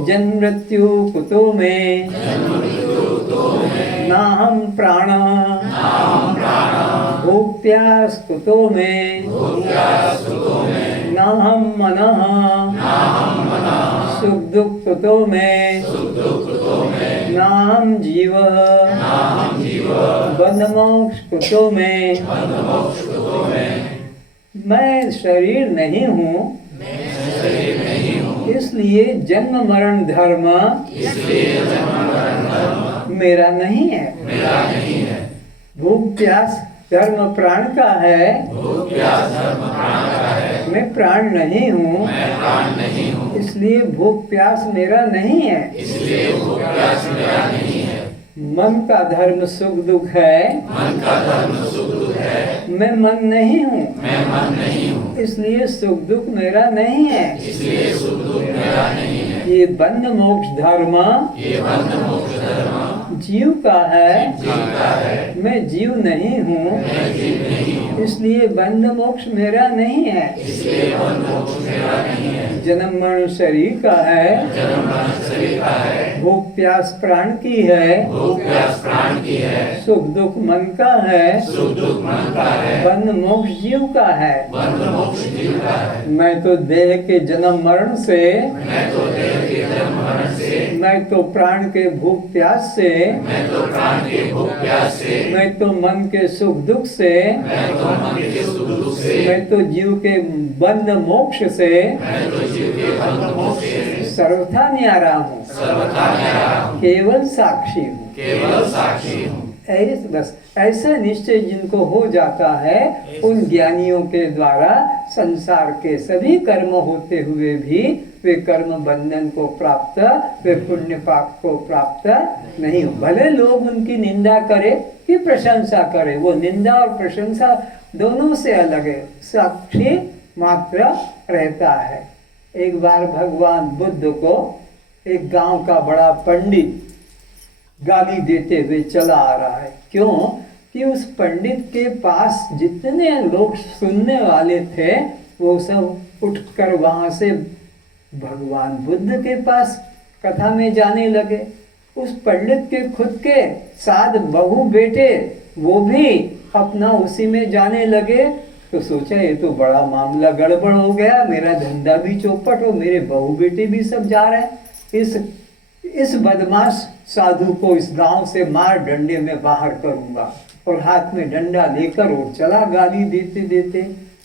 जन्म मृत्यु कुतो में, नाहम प्राण भोग प्यास कुतो में, नाहम मनः सुख दुख कुतो में, नाहम जीव बंध मोक्ष कुतो में। मैं शरीर नहीं हूँ, इसलिए जन्म मरण धर्म मेरा नहीं है। भूख प्यास धर्म प्राण का है, मैं प्राण नहीं हूँ, इसलिए भूख प्यास मेरा नहीं है। मन का धर्म सुख दुख है, मैं मन नहीं हूँ, मैं मन नहीं हूँ, इसलिए सुख दुख मेरा नहीं है। इसलिए सुख दुख मेरा नहीं है। ये बंध मोक्ष धर्म ये बंध मोक्ष धर्म जीव का है, जीता है, मैं जीव नहीं हूँ, मैं जीव नहीं हूँ, इसलिए बंध मोक्ष मेरा नहीं है। इसलिए बंध मोक्ष मेरा नहीं है। जन्म मरण शरीर का है, जन्म मरण शरीर का है, भूख प्यास प्राण की है, भूख प्यास प्राण की है, सुख दुख मन का है, सुख दुख मन का है, बंध मोक्ष जीव का है। बंध मोक्ष जीव का है। मैं तो देह के जन्म मरण से, मैं तो देह के जन्म मरण से, मैं तो प्राण के भूख प्यास से, मैं तो प्राण के भूख प्यास से, मैं तो मन के सुख दुख से, मैं तो मन के सुख दुख से, मैं तो जीव के बंध मोक्ष से मैं तो जीव के बंध मोक्ष से सर्वथा न्यारा हूँ, सर्वथा न्यारा हूँ, केवल साक्षी हूँ। केवल साक्षी हूँ। बस ऐसा निश्चय जिनको हो जाता है, उन ज्ञानियों के द्वारा संसार के सभी कर्म होते हुए भी वे कर्म बंधन को प्राप्त, वे पुण्य पाप को प्राप्त नहीं हो। भले लोग उनकी निंदा करे कि प्रशंसा करे, वो निंदा और प्रशंसा दोनों से अलग है, साक्षी मात्र रहता है। एक बार भगवान बुद्ध को एक गांव का बड़ा पंडित गाली देते हुए चला आ रहा है। क्यों? कि उस पंडित के पास जितने लोग सुनने वाले थे वो सब उठकर वहां से भगवान बुद्ध के पास कथा में जाने लगे। उस पंडित के खुद के 7 बहू बेटे वो भी अपना उसी में जाने लगे। तो सोचा ये तो बड़ा मामला गड़बड़ हो गया, मेरा धंधा भी चौपट हो, मेरे बहू बेटे भी सब जा रहे हैं। इस बदमाश साधु को इस गांव से मार डंडे में बाहर करूंगा। और हाथ में डंडा लेकर वो चला गाली देते देते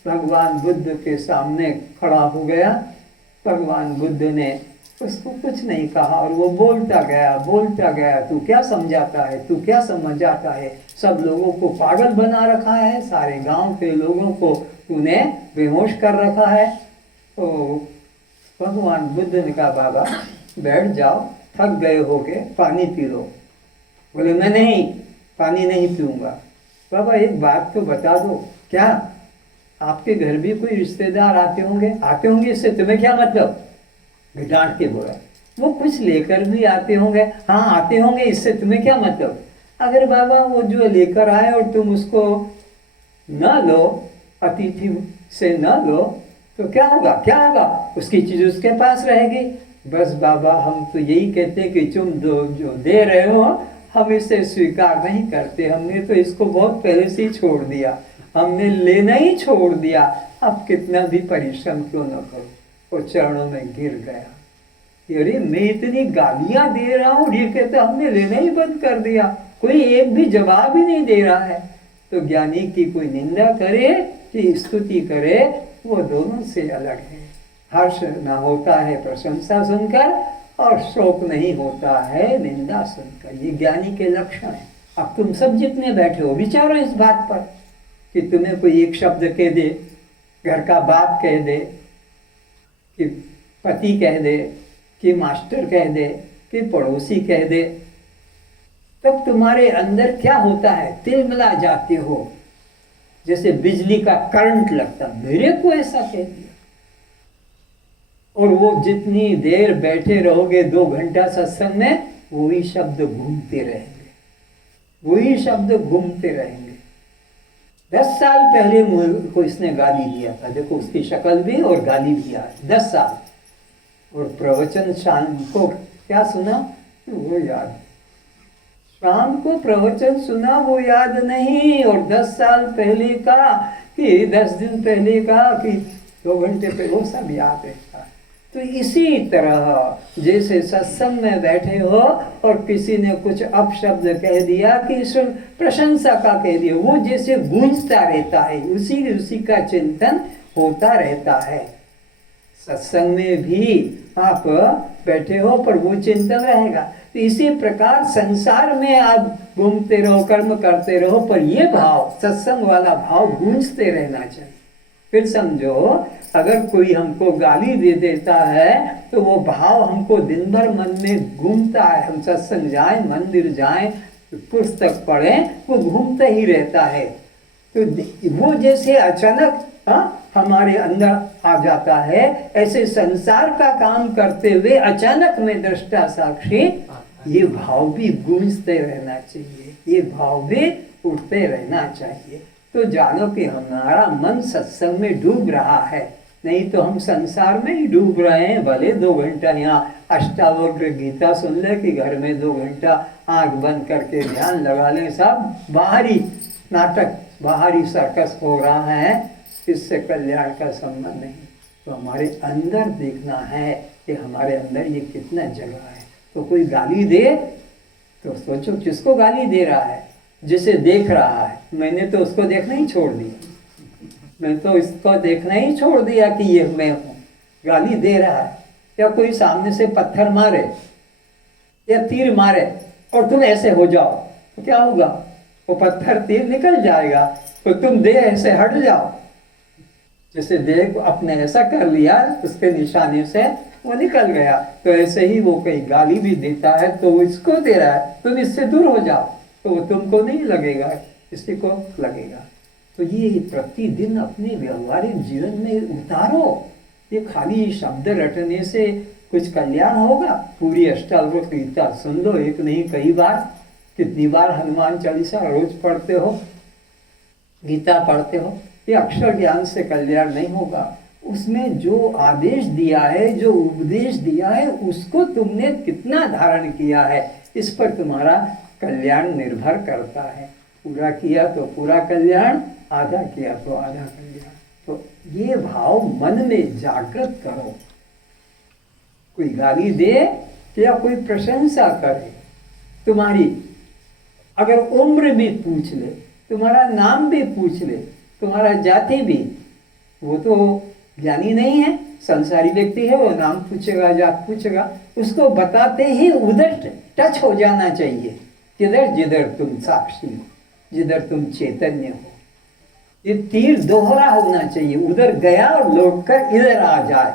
भगवान बुद्ध के सामने खड़ा हो गया। भगवान बुद्ध ने उसको कुछ नहीं कहा और वो बोलता गया, तू क्या समझाता है, तू क्या समझ आता है, सब लोगों को पागल बना रखा है, सारे गांव के लोगों को तूने बेहोश कर रखा है। तो भगवान बुद्ध ने कहा बाबा बैठ जाओ, थक गए होगे, पानी पी लो। बोले मैं नहीं, पानी नहीं पीऊंगा। बाबा एक बात तो बता दो, क्या आपके घर भी कोई रिश्तेदार आते होंगे, इससे तुम्हें क्या मतलब? डांट के बोला। वो कुछ लेकर भी आते होंगे, हाँ आते होंगे, इससे तुम्हें क्या मतलब? अगर बाबा वो जो लेकर आए और तुम उसको न लो, अतिथि से न लो, तो क्या होगा? उसकी चीज उसके पास रहेगी। बस बाबा हम तो यही कहते हैं कि तुम जो दे रहे हो हम इसे स्वीकार नहीं करते, हमने तो इसको बहुत पहले से ही छोड़ दिया, हमने लेना ही छोड़ दिया, अब कितना भी परिश्रम क्यों न करो। वो चरणों में गिर गया। अरे मैं इतनी गालियां दे रहा हूँ, ये कहते हमने लेना ही बंद कर दिया, कोई एक भी जवाब ही नहीं दे रहा है। तो ज्ञानी की कोई निंदा करे कि स्तुति करे, वो दोनों से अलग है। हर्ष न होता है प्रशंसा सुनकर और शोक नहीं होता है निंदा सुनकर। ये ज्ञानी के लक्षण है। अब तुम सब जितने बैठे हो विचारो इस बात पर कि तुम्हें कोई एक शब्द कह दे, घर का बाप कह दे, कि पति कह दे, कि मास्टर कह दे, कि पड़ोसी कह दे, तब तुम्हारे अंदर क्या होता है? तिलमिला जाते हो, जैसे बिजली का करंट लगता। मेरे को ऐसा कह दिया। और वो जितनी देर बैठे रहोगे 2 घंटा सत्संग में, वही शब्द घूमते रहेंगे। 10 साल पहले मुझे को इसने गाली दिया था, देखो उसकी शक्ल भी और गाली भी आई। 10 साल। और प्रवचन शाम को क्या सुना वो याद, शाम को प्रवचन सुना वो याद नहीं। और 10 साल पहले का कि 10 दिन पहले का कि 2 घंटे पहले, वो सब याद रहता है। तो इसी तरह जैसे सत्संग में बैठे हो और किसी ने कुछ अपशब्द कह दिया कि प्रशंसा का कह दिया, वो जैसे गूंजता रहता है, उसी का चिंतन होता रहता है। सत्संग में भी आप बैठे हो पर वो चिंतन रहेगा। तो इसी प्रकार संसार में आप घूमते रहो, कर्म करते रहो, पर ये भाव, सत्संग वाला भाव गूंजते रहना चाहिए। फिर समझो अगर कोई हमको गाली दे देता है तो वो भाव हमको दिन भर मन में घूमता है। हम सत्संग जाएं, मंदिर जाएं, पुस्तक पढ़ें, वो घूमता ही रहता है। तो वो जैसे अचानक हमारे अंदर आ जाता है, ऐसे संसार का काम करते हुए अचानक में दृष्टा साक्षी, ये भाव भी गूंजते रहना चाहिए, ये भाव भी उठते रहना चाहिए। तो जानो कि हमारा मन सत्संग में डूब रहा है, नहीं तो हम संसार में ही डूब रहे हैं। भले 2 घंटा यहाँ अष्टावक्र गीता सुन ले कि घर में 2 घंटा आंख बंद करके ध्यान लगा लें, सब बाहरी नाटक, बाहरी सर्कस हो रहा है, इससे कल्याण का संबंध नहीं। तो हमारे अंदर देखना है कि हमारे अंदर ये कितना जगह है। तो कोई गाली दे तो सोचो किसको गाली दे रहा है, जिसे देख रहा है। मैंने तो उसको देखना ही छोड़ दिया, मैं तो इसको देखना ही छोड़ दिया कि ये मैं हूँ। गाली दे रहा है, या कोई सामने से पत्थर मारे या तीर मारे और तुम ऐसे हो जाओ तो क्या होगा? वो पत्थर तीर निकल जाएगा, तो तुम देह ऐसे हट जाओ। जैसे देह को अपने ऐसा कर लिया, उसके निशाने से वो निकल गया। तो ऐसे ही वो कहीं गाली भी देता है तो वो इसको दे रहा है, तुम इससे दूर हो जाओ, तो वो तुमको नहीं लगेगा, किसी को लगेगा। तो ये प्रतिदिन अपने व्यवहारिक जीवन में उतारो। ये खाली शब्द रटने से कुछ कल्याण होगा? पूरी अष्टावक्र गीता सुन लो, एक नहीं कई बार। कितनी बार हनुमान चालीसा रोज पढ़ते हो, गीता पढ़ते हो, ये अक्षर ज्ञान से कल्याण नहीं होगा। उसमें जो आदेश दिया है, जो उपदेश दिया है, उसको तुमने कितना धारण किया है, इस पर तुम्हारा कल्याण निर्भर करता है। पूरा किया तो पूरा कल्याण, आधा किया तो आधा कल्याण। तो ये भाव मन में जागृत करो। कोई गाली दे या कोई प्रशंसा करे, तुम्हारी अगर उम्र भी पूछ ले, तुम्हारा नाम भी पूछ ले, तुम्हारा जाति भी, वो तो ज्ञानी नहीं है, संसारी व्यक्ति है, वो नाम पूछेगा, जात पूछेगा, उसको बताते ही उधर टच हो जाना चाहिए, किधर जिधर तुम साक्षी हो, जिधर तुम चैतन्य हो। ये तीर दोहरा होना चाहिए, उधर गया और लौटकर इधर आ जाए,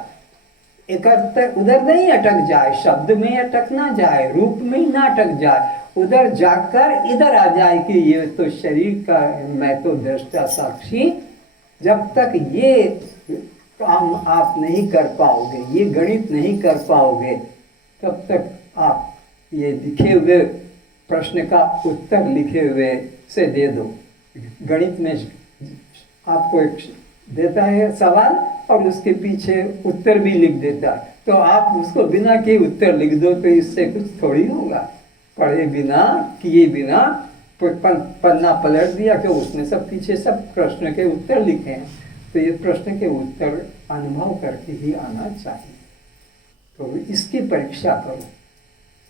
एकत्र उधर नहीं अटक जाए, शब्द में अटक ना जाए, रूप में ही ना अटक जाए, उधर जाकर इधर आ जाए कि ये तो शरीर का, मैं तो दृष्टा साक्षी। जब तक ये काम आप नहीं कर पाओगे, ये गणित नहीं कर पाओगे, तब तक आप ये लिखे हुए प्रश्न का उत्तर लिखे हुए से दे दो। गणित में आपको एक देता है सवाल और उसके पीछे उत्तर भी लिख देता है, तो आप उसको बिना के उत्तर लिख दो, तो इससे कुछ थोड़ी होगा। पढ़े बिना, किए बिना पन्ना पलट दिया कि उसने सब पीछे सब प्रश्न के उत्तर लिखे हैं, तो ये प्रश्न के उत्तर अनुभव करके ही आना चाहिए। तो इसकी परीक्षा करो।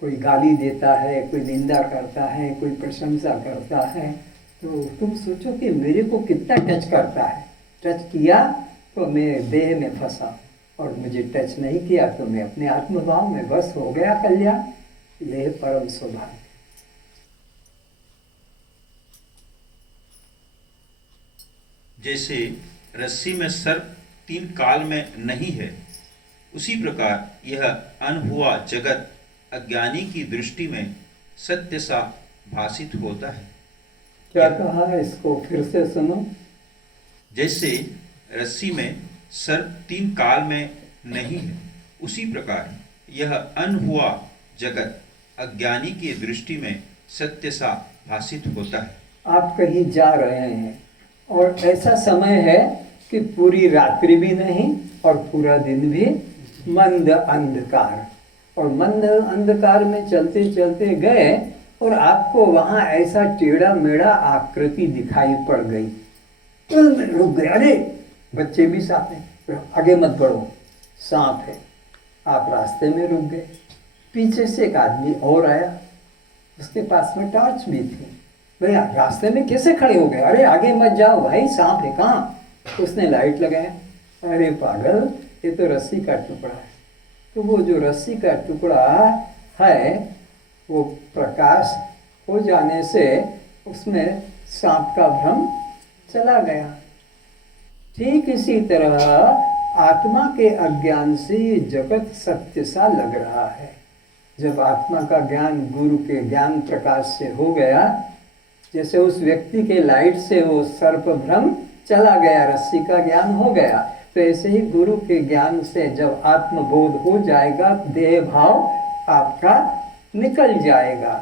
कोई गाली देता है, कोई निंदा करता है, कोई प्रशंसा करता है, तो तुम सोचो कि मेरे को कितना टच करता है। टच किया तो मैं देह में फंसा, और मुझे टच नहीं किया तो मैं अपने आत्मभाव में बस हो गया कल्याण। यह परम सौभाग्य। जैसे रस्सी में सर्प 3 काल में नहीं है, उसी प्रकार यह अनहुआ जगत अज्ञानी की दृष्टि में सत्य सा भासित होता है। क्या कहा है, इसको फिर से सुनो। जैसे रस्सी में सर्प 3 काल में नहीं है, उसी प्रकार यह अनहुआ जगत अज्ञानी की दृष्टि में सत्य सा भासित होता है। आप कहीं जा रहे हैं और ऐसा समय है कि पूरी रात्रि भी नहीं और पूरा दिन भी मंद अंधकार, और मंद अंधकार में चलते चलते गए और आपको वहां ऐसा टेढ़ा मेढ़ा आकृति दिखाई पड़ गई, तो रुक गए। अरे बच्चे भी साथ हैं, आगे मत बढ़ो, सांप है। आप रास्ते में रुक गए। पीछे से एक आदमी और आया, उसके पास में टॉर्च भी थी। भैया रास्ते में कैसे खड़े हो गए? अरे आगे मत जाओ भाई, सांप है। कहाँ? उसने लाइट लगाया। अरे पागल, ये तो रस्सी का टुकड़ा है। तो वो जो रस्सी का टुकड़ा है, वो प्रकाश हो जाने से उसमें सांप का भ्रम चला गया। ठीक इसी तरह आत्मा के अज्ञान से ये जगत सत्य सा लग रहा है। जब आत्मा का ज्ञान गुरु के ज्ञान प्रकाश से हो गया जैसे उस व्यक्ति के लाइट से वो सर्प भ्रम चला गया, रस्सी का ज्ञान हो गया, तो ऐसे ही गुरु के ज्ञान से जब आत्मबोध हो जाएगा, देह भाव आपका निकल जाएगा।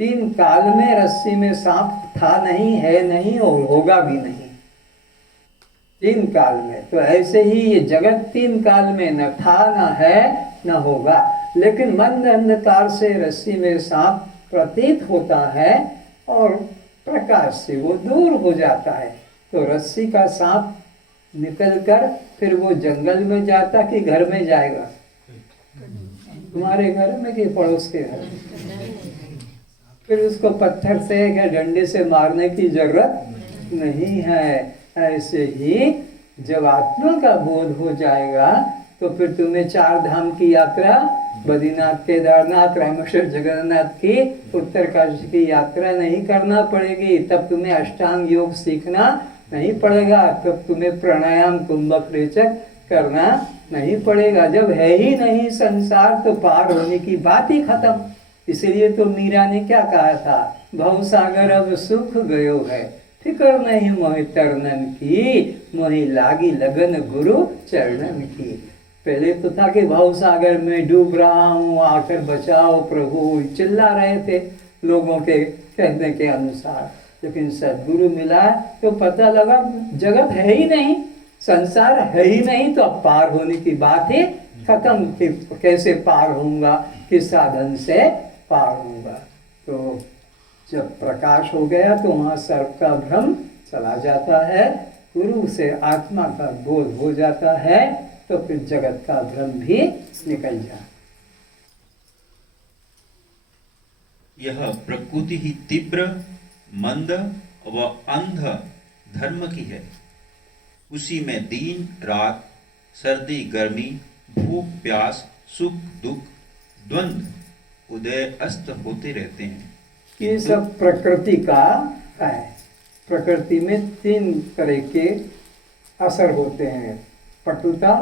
3 काल में रस्सी में सांप था नहीं, है नहीं और होगा भी नहीं, 3 काल में। तो ऐसे ही ये जगत 3 काल में न था, न है, न होगा। लेकिन मंद अंधकार से रस्सी में सांप प्रतीत होता है और प्रकाश से वो दूर हो जाता है। तो रस्सी का सांप निकलकर फिर वो जंगल में जाता कि घर में जाएगा? तुम्हारे घर में कि पड़ोस के घर? फिर उसको पत्थर से या डंडे से मारने की जरूरत नहीं है। ऐसे ही जब आत्मा का बोध हो जाएगा तो फिर तुम्हें 4 धाम की यात्रा, बद्रीनाथ, केदारनाथ, रामेश्वर, जगन्नाथ की, उत्तरकाशी की यात्रा नहीं करना पड़ेगी। तब तुम्हें अष्टांग योग सीखना नहीं पड़ेगा, तब तुम्हें प्राणायाम, कुंभक रेचक करना नहीं पड़ेगा। जब है ही नहीं संसार तो पार होने की बात ही खत्म। इसलिए तो मीरा ने क्या कहा था, भवसागर अब सूख गयो है, फिक्र नहीं मोहि तरनन की, मोहि लागी लगन गुरु चरणन की। पहले तो था कि भवसागर में डूब रहा हूँ, आकर बचाओ प्रभु, चिल्ला रहे थे लोगों के कहने के अनुसार। लेकिन सदगुरु मिला तो पता लगा जगत है ही नहीं, संसार है ही नहीं, तो अब पार होने की बात ही खत्म। कि कैसे पार होऊंगा, किस साधन से पार होऊंगा। तो जब प्रकाश हो गया तो वहाँ सर्प का भ्रम चला जाता है, गुरु से आत्मा का बोध हो जाता है, तो फिर जगत का भ्रम भी निकल जाए। यह प्रकृति ही तीव्र, मंद व अंध धर्म की है। उसी में दिन रात, सर्दी गर्मी, भूख प्यास, सुख दुख, द्वंद्व उदय अस्त होते रहते हैं। ये सब प्रकृति का है। प्रकृति में 3 तरह के असर होते हैं, पटुता,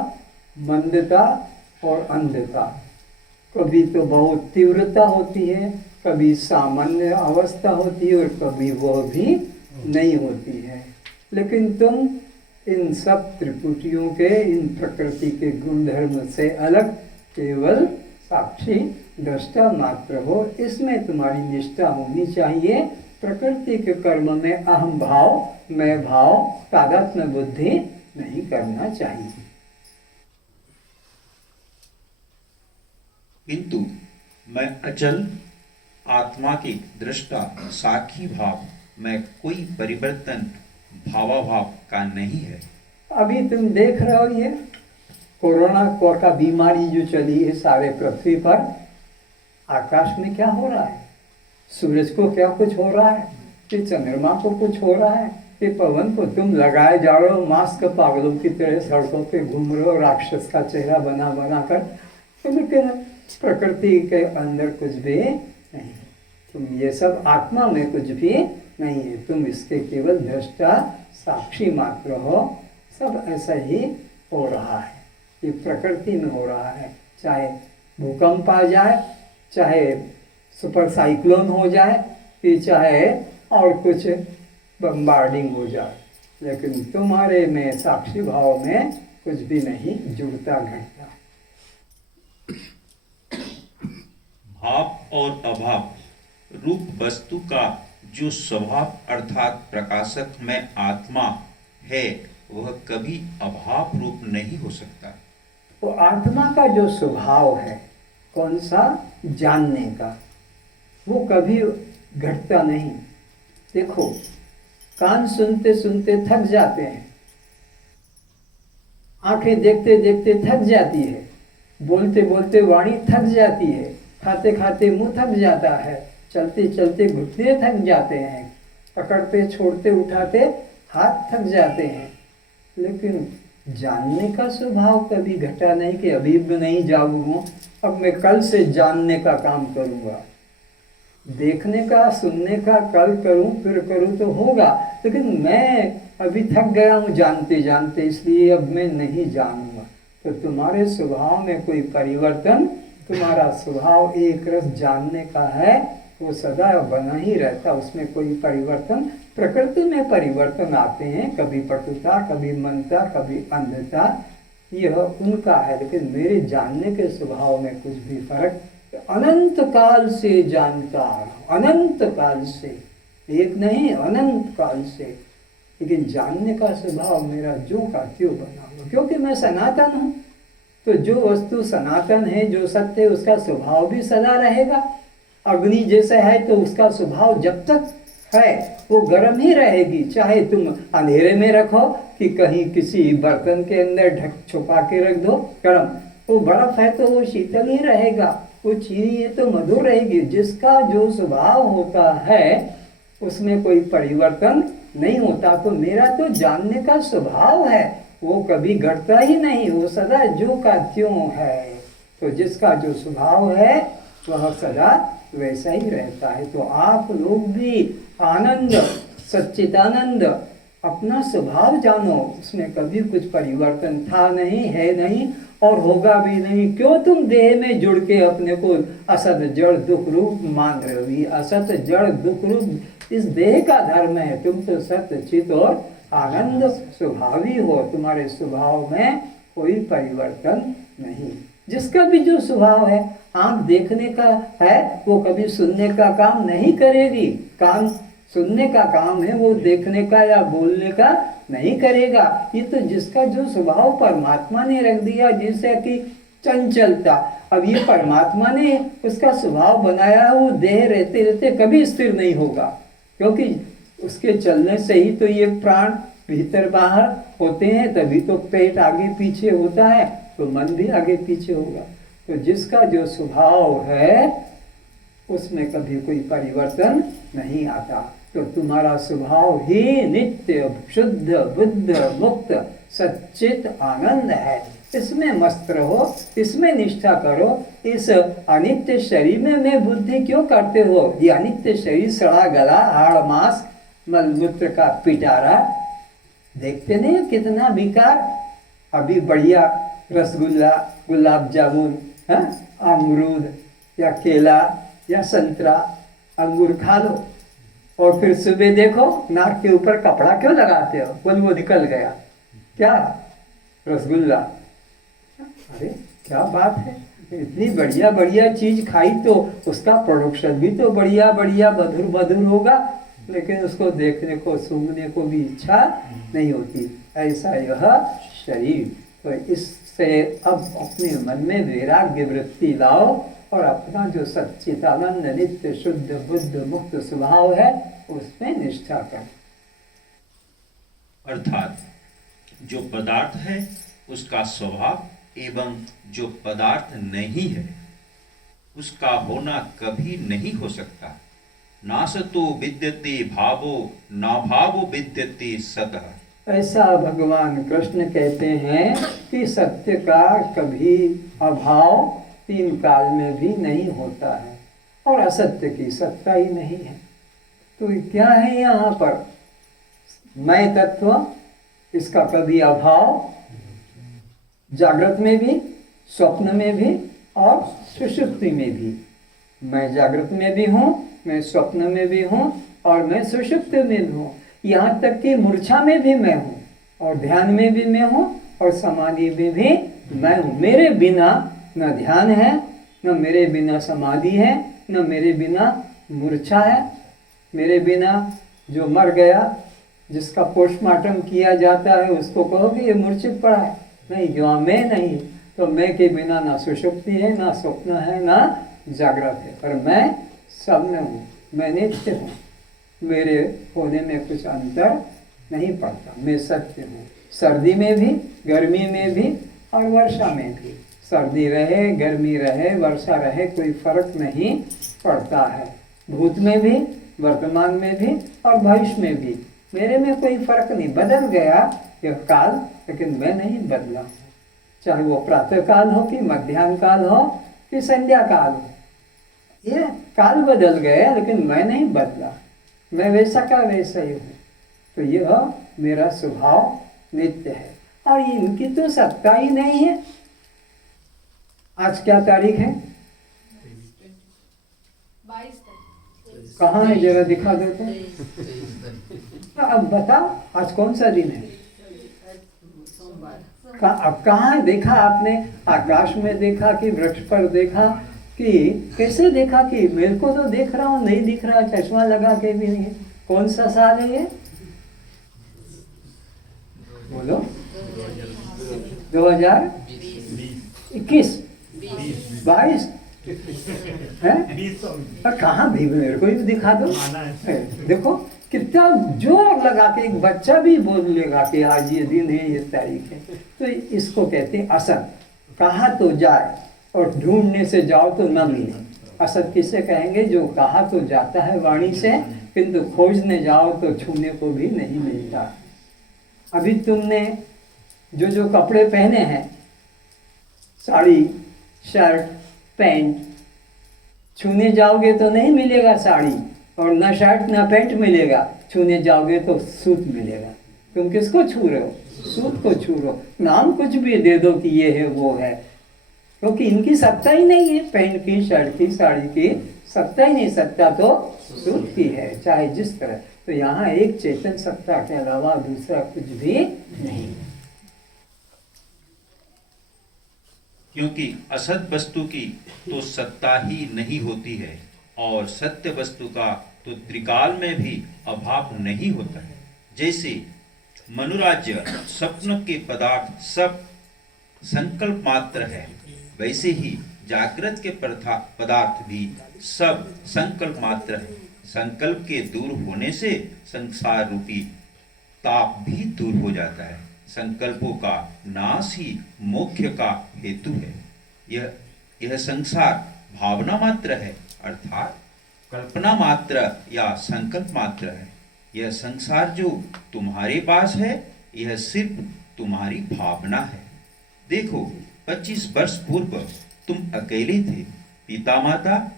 मंदता और अंधता। कभी तो बहुत तीव्रता होती है, कभी सामान्य अवस्था होती है और कभी वह भी नहीं होती है। लेकिन तुम इन सब त्रिपुटियों के, इन प्रकृति के गुणधर्म से अलग केवल साक्षी दृष्टा मात्र हो, इसमें तुम्हारी निष्ठा होनी चाहिए। प्रकृति के कर्म में अहम भाव, मैं भाव, तादात्म्य बुद्धि नहीं करना चाहिए। किंतु मैं अचल आत्मा की दृष्टा साक्षी भाव में कोई परिवर्तन भावाभाव का नहीं है। अभी तुम देख रहे हो ये कोरोना का बीमारी जो चली है सारे पृथ्वी पर, आकाश में क्या हो रहा है, सूरज को क्या कुछ हो रहा है, कि चंद्रमा को कुछ हो रहा है, कि पवन को तुम लगाए जा रहे हो, मास्क पागलों की तरह सड़कों पे घूम रहे हो, राक्षस का चेहरा बना बना कर। लेकिन प्रकृति के अंदर कुछ भी नहीं, तुम ये सब आत्मा में कुछ भी नहीं है, तुम इसके केवल दृष्टा साक्षी मात्र हो। सब ऐसा ही हो रहा है, ये प्रकृति में हो रहा है। चाहे भूकंप आ जाए, चाहे सुपर साइक्लोन हो जाए, कि चाहे और कुछ बम्बार्डिंग हो जाए, लेकिन तुम्हारे में साक्षी भाव में कुछ भी नहीं जुड़ता घटता। भाव और अभाव रूप वस्तु का जो स्वभाव अर्थात प्रकाशक में आत्मा है, वह कभी अभाव रूप नहीं हो सकता। तो आत्मा का जो स्वभाव है, कौन सा, जानने का, वो कभी घटता नहीं। देखो, कान सुनते सुनते थक जाते हैं, आंखें देखते देखते थक जाती है, बोलते बोलते वाणी थक जाती है, खाते खाते मुंह थक जाता है, चलते चलते घुटने थक जाते हैं, पकड़ते छोड़ते उठाते हाथ थक जाते हैं। लेकिन जानने का स्वभाव कभी घटा नहीं कि अभी भी नहीं जागूंगा, अब मैं कल से जानने का काम करूंगा। देखने का, सुनने का कल करूं फिर करूं तो होगा, लेकिन मैं अभी थक गया हूं जानते जानते, इसलिए अब मैं नहीं जानूंगा। तो तुम्हारे स्वभाव में कोई परिवर्तन, तुम्हारा स्वभाव एक रस जानने का है, वो सदा बना ही रहता, उसमें कोई परिवर्तन। प्रकृति में परिवर्तन आते हैं, कभी पटुता, कभी मनता, कभी अंधता, यह उनका है। लेकिन मेरे जानने के स्वभाव में कुछ भी फर्क, अनंत काल से जानता, अनंत काल से, एक नहीं अनंत काल से। लेकिन जानने का स्वभाव मेरा जो का त्यों बना हुआ, क्योंकि मैं सनातन हूँ। तो जो वस्तु सनातन है, जो सत्य है, उसका स्वभाव भी सदा रहेगा। अग्नि जैसा है तो उसका स्वभाव जब तक है वो गर्म ही रहेगी, चाहे तुम अंधेरे में रखो कि कहीं किसी बर्तन के अंदर ढक छुपा के रख दो गर्म, वो बर्फ है तो वो शीतल ही रहेगा, वो चीनी है तो मधुर रहेगी। जिसका जो स्वभाव होता है उसमें कोई परिवर्तन नहीं होता। तो मेरा तो जानने का स्वभाव है, वो कभी घटता ही नहीं, वो सदा जो का त्यों है। तो जिसका जो स्वभाव है वह सदा वैसा ही रहता है। तो आप लोग भी आनंद, सच्चिदानंद, अपना स्वभाव जानो, उसमें कभी कुछ परिवर्तन था नहीं, है नहीं और होगा भी नहीं। क्यों तुम देह में जुड़ के अपने को असत जड़ दुख रूप मान रहे हो? ये असत जड़ दुख रूप इस देह का धर्म है। तुम तो सत्य चित और आनंद स्वभावी हो, तुम्हारे स्वभाव में कोई परिवर्तन नहीं। जिसका भी जो स्वभाव है, आंख देखने का है वो कभी सुनने का काम नहीं करेगी, कान सुनने का काम है, वो देखने का या बोलने का नहीं करेगा। ये तो जिसका जो स्वभाव परमात्मा ने रख दिया, जैसे कि चंचलता, अब ये परमात्मा ने उसका स्वभाव बनाया है, वो देह रहते रहते कभी स्थिर नहीं होगा, क्योंकि उसके चलने से ही तो ये प्राण भीतर बाहर होते हैं, तभी तो पेट आगे पीछे होता है, तो मन भी आगे पीछे होगा। तो जिसका जो स्वभाव है उसमें कभी कोई परिवर्तन नहीं आता। तो तुम्हारा स्वभाव ही नित्य शुद्ध बुद्ध मुक्त सच्चित आनंद है। इसमें मस्त रहो, इसमें निष्ठा करो। इस अनित्य शरीर में मैं बुद्धि क्यों करते हो? ये अनित्य शरीर, सड़ा गला, हाड़ मांस, मलमूत्र का पिटारा, देखते नहीं कितना विकार। अभी बढ़िया रसगुल्ला, गुलाब जामुन, अमरूद या केला या संतरा, अंगूर खा लो और फिर सुबह देखो नाक के ऊपर कपड़ा क्यों लगाते हो? बोल वो निकल गया, क्या रसगुल्ला? अरे क्या बात है, इतनी बढ़िया बढ़िया चीज खाई तो उसका प्रोडक्शन भी तो बढ़िया बढ़िया मधुर मधुर होगा, लेकिन उसको देखने को सूंघने को भी इच्छा नहीं होती। ऐसा यह शरीर। तो इससे अब अपने मन में वैराग्य वृत्ति लाओ और अपना जो सच्चिदानंद नित्य शुद्ध बुद्ध मुक्त स्वभाव है उसमें निष्ठा कर। अर्थात जो पदार्थ है उसका स्वभाव एवं जो पदार्थ नहीं है उसका होना कभी नहीं हो सकता। नासतो विद्यते भावो ना भावो विद्यते सतः। ऐसा भगवान कृष्ण कहते हैं कि सत्य का कभी अभाव तीन काल में भी नहीं होता है और असत्य की सत्ता ही नहीं है। तो क्या है यहाँ पर? मैं तत्व, इसका कभी अभाव जागृत में भी, स्वप्न में भी और सुषुप्ति में भी। मैं जागृत में भी हूँ, मैं स्वप्न में भी हूँ और मैं सुषुप्ति में भी हूँ। यहाँ तक कि मूर्छा में भी मैं हूँ और ध्यान में भी मैं हूँ और समाधि में भी मैं हूँ। मेरे बिना न ध्यान है, न मेरे बिना समाधि है, न मेरे बिना मूर्छा है। मेरे बिना जो मर गया, जिसका पोस्टमार्टम किया जाता है, उसको कहो कि ये मूर्छित पड़ा है, नहीं, जो मैं नहीं। तो मैं के बिना ना सुषुप्ति है, ना स्वप्न है, ना जागृत है, पर मैं सब में हूँ, मैं नित्य हूँ। मेरे होने में कुछ अंतर नहीं पड़ता, मैं सत्य हूँ। सर्दी में भी, गर्मी में भी और वर्षा में भी। सर्दी रहे, गर्मी रहे, वर्षा रहे, कोई फर्क नहीं पड़ता है। भूत में भी, वर्तमान में भी और भविष्य में भी मेरे में कोई फर्क नहीं। बदल गया यह काल, लेकिन मैं नहीं बदला हूँ। चाहे वो प्रातः काल हो कि मध्याह्न काल हो कि संध्या काल हो, ये काल बदल गया लेकिन मैं नहीं बदला, मैं वैसा का वैसा ही हूँ। तो यह मेरा स्वभाव नित्य है और इनकी तो सत्ता ही नहीं है। आज क्या तारीख है? कहाँ है जरा दिखा दो तो। अब बताओ आज कौन सा दिन है? अब कहाँ देखा आपने? आकाश में देखा कि वृक्ष पर देखा कि कैसे देखा? कि मेरे को तो देख रहा हूँ, नहीं दिख रहा, चश्मा लगा के भी नहीं। कौन सा साल है ये? बोलो। 2021 22 है? और कहाँ भी मेरे को भी दिखा दो। देखो कितना जोर लगा के एक बच्चा भी बोल लेगा कि आज ये दिन है, ये तारीख है। तो इसको कहते हैं असत। कहा तो जाए और ढूंढने से जाओ तो न मिले। असत किसे कहेंगे? जो कहा तो जाता है वाणी से, किंतु खोजने जाओ तो छूने को भी नहीं मिलता। अभी तुमने जो जो कपड़े पहने हैं, साड़ी, शर्ट, पैंट, छूने जाओगे तो नहीं मिलेगा साड़ी, और न शर्ट न पैंट मिलेगा। छूने जाओगे तो सूत मिलेगा। तुम किसको छू रहे हो? सूत को छू रहे हो। नाम कुछ भी दे दो कि ये है वो है, क्योंकि इनकी सत्ता ही नहीं है। पैंट की, शर्ट की, साड़ी की सत्ता ही नहीं। सत्ता तो सूत की है, चाहे जिस तरह। तो यहाँ एक चेतन सत्ता के अलावा दूसरा कुछ भी नहीं। क्योंकि असत वस्तु की तो सत्ता ही नहीं होती है, और सत्य वस्तु का तो त्रिकाल में भी अभाव नहीं होता है। जैसे मनुराज्य स्वप्न के पदार्थ सब संकल्प मात्र है, वैसे ही जागृत के पदार्थ भी सब संकल्प मात्र है। संकल्प के दूर होने से संसार रूपी ताप भी दूर हो जाता है। संकल्पों का नाश ही मोक्ष का हेतु है। यह संसार भावना मात्र है, अर्थात कल्पना मात्र या संकल्प मात्र है। यह संसार जो तुम्हारे पास है, यह सिर्फ तुम्हारी भावना है। देखो, 25 वर्ष पूर्व तुम अकेले थे। पिता माता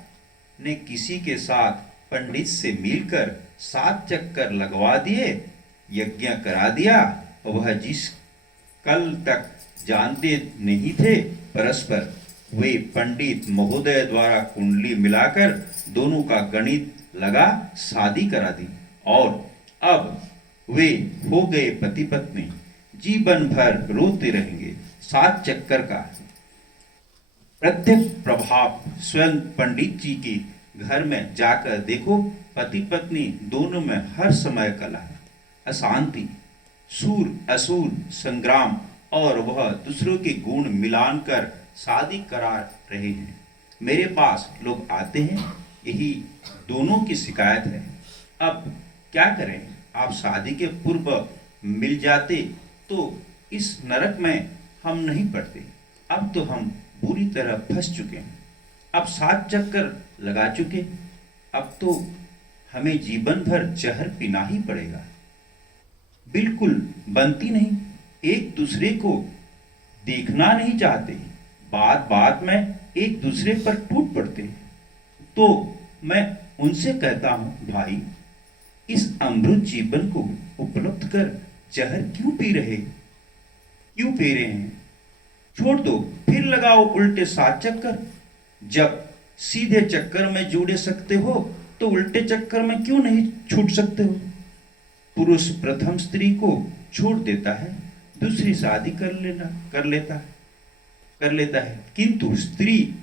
ने किसी के साथ पंडित से मिलकर 7 चक्कर लगवा दिए, यज्ञ करा दिया। वह जिस कल तक जानते नहीं थे परस्पर, वे पंडित महोदय द्वारा कुंडली मिलाकर दोनों का गणित लगा शादी करा दी, और अब वे हो गए पति पत्नी। जीवन भर रोते रहेंगे। 7 चक्कर का प्रत्यक्ष प्रभाव स्वयं पंडित जी के घर में जाकर देखो। पति पत्नी दोनों में हर समय कलह, अशांति, सूर असुर संग्राम, और वह दूसरों के गुण मिलान कर शादी करा रहे हैं। मेरे पास लोग आते हैं, यही दोनों की शिकायत है। अब क्या करें? आप शादी के पूर्व मिल जाते तो इस नरक में हम नहीं पड़ते। अब तो हम पूरी तरह फंस चुके हैं। अब 7 चक्कर लगा चुके, अब तो हमें जीवन भर जहर पीना ही पड़ेगा। बिल्कुल बनती नहीं, एक दूसरे को देखना नहीं चाहते, बात बात में एक दूसरे पर टूट पड़ते। तो मैं उनसे कहता हूं, भाई, इस अमृत जीवन को उपलब्ध कर जहर क्यों पी रहे हैं? छोड़ दो, फिर लगाओ उल्टे 7 चक्कर। जब सीधे चक्कर में जुड़े सकते हो तो उल्टे चक्कर में क्यों नहीं छूट सकते हो? पुरुष प्रथम स्त्री को छोड़ देता है, दूसरी शादी कर लेता है, किंतु स्त्री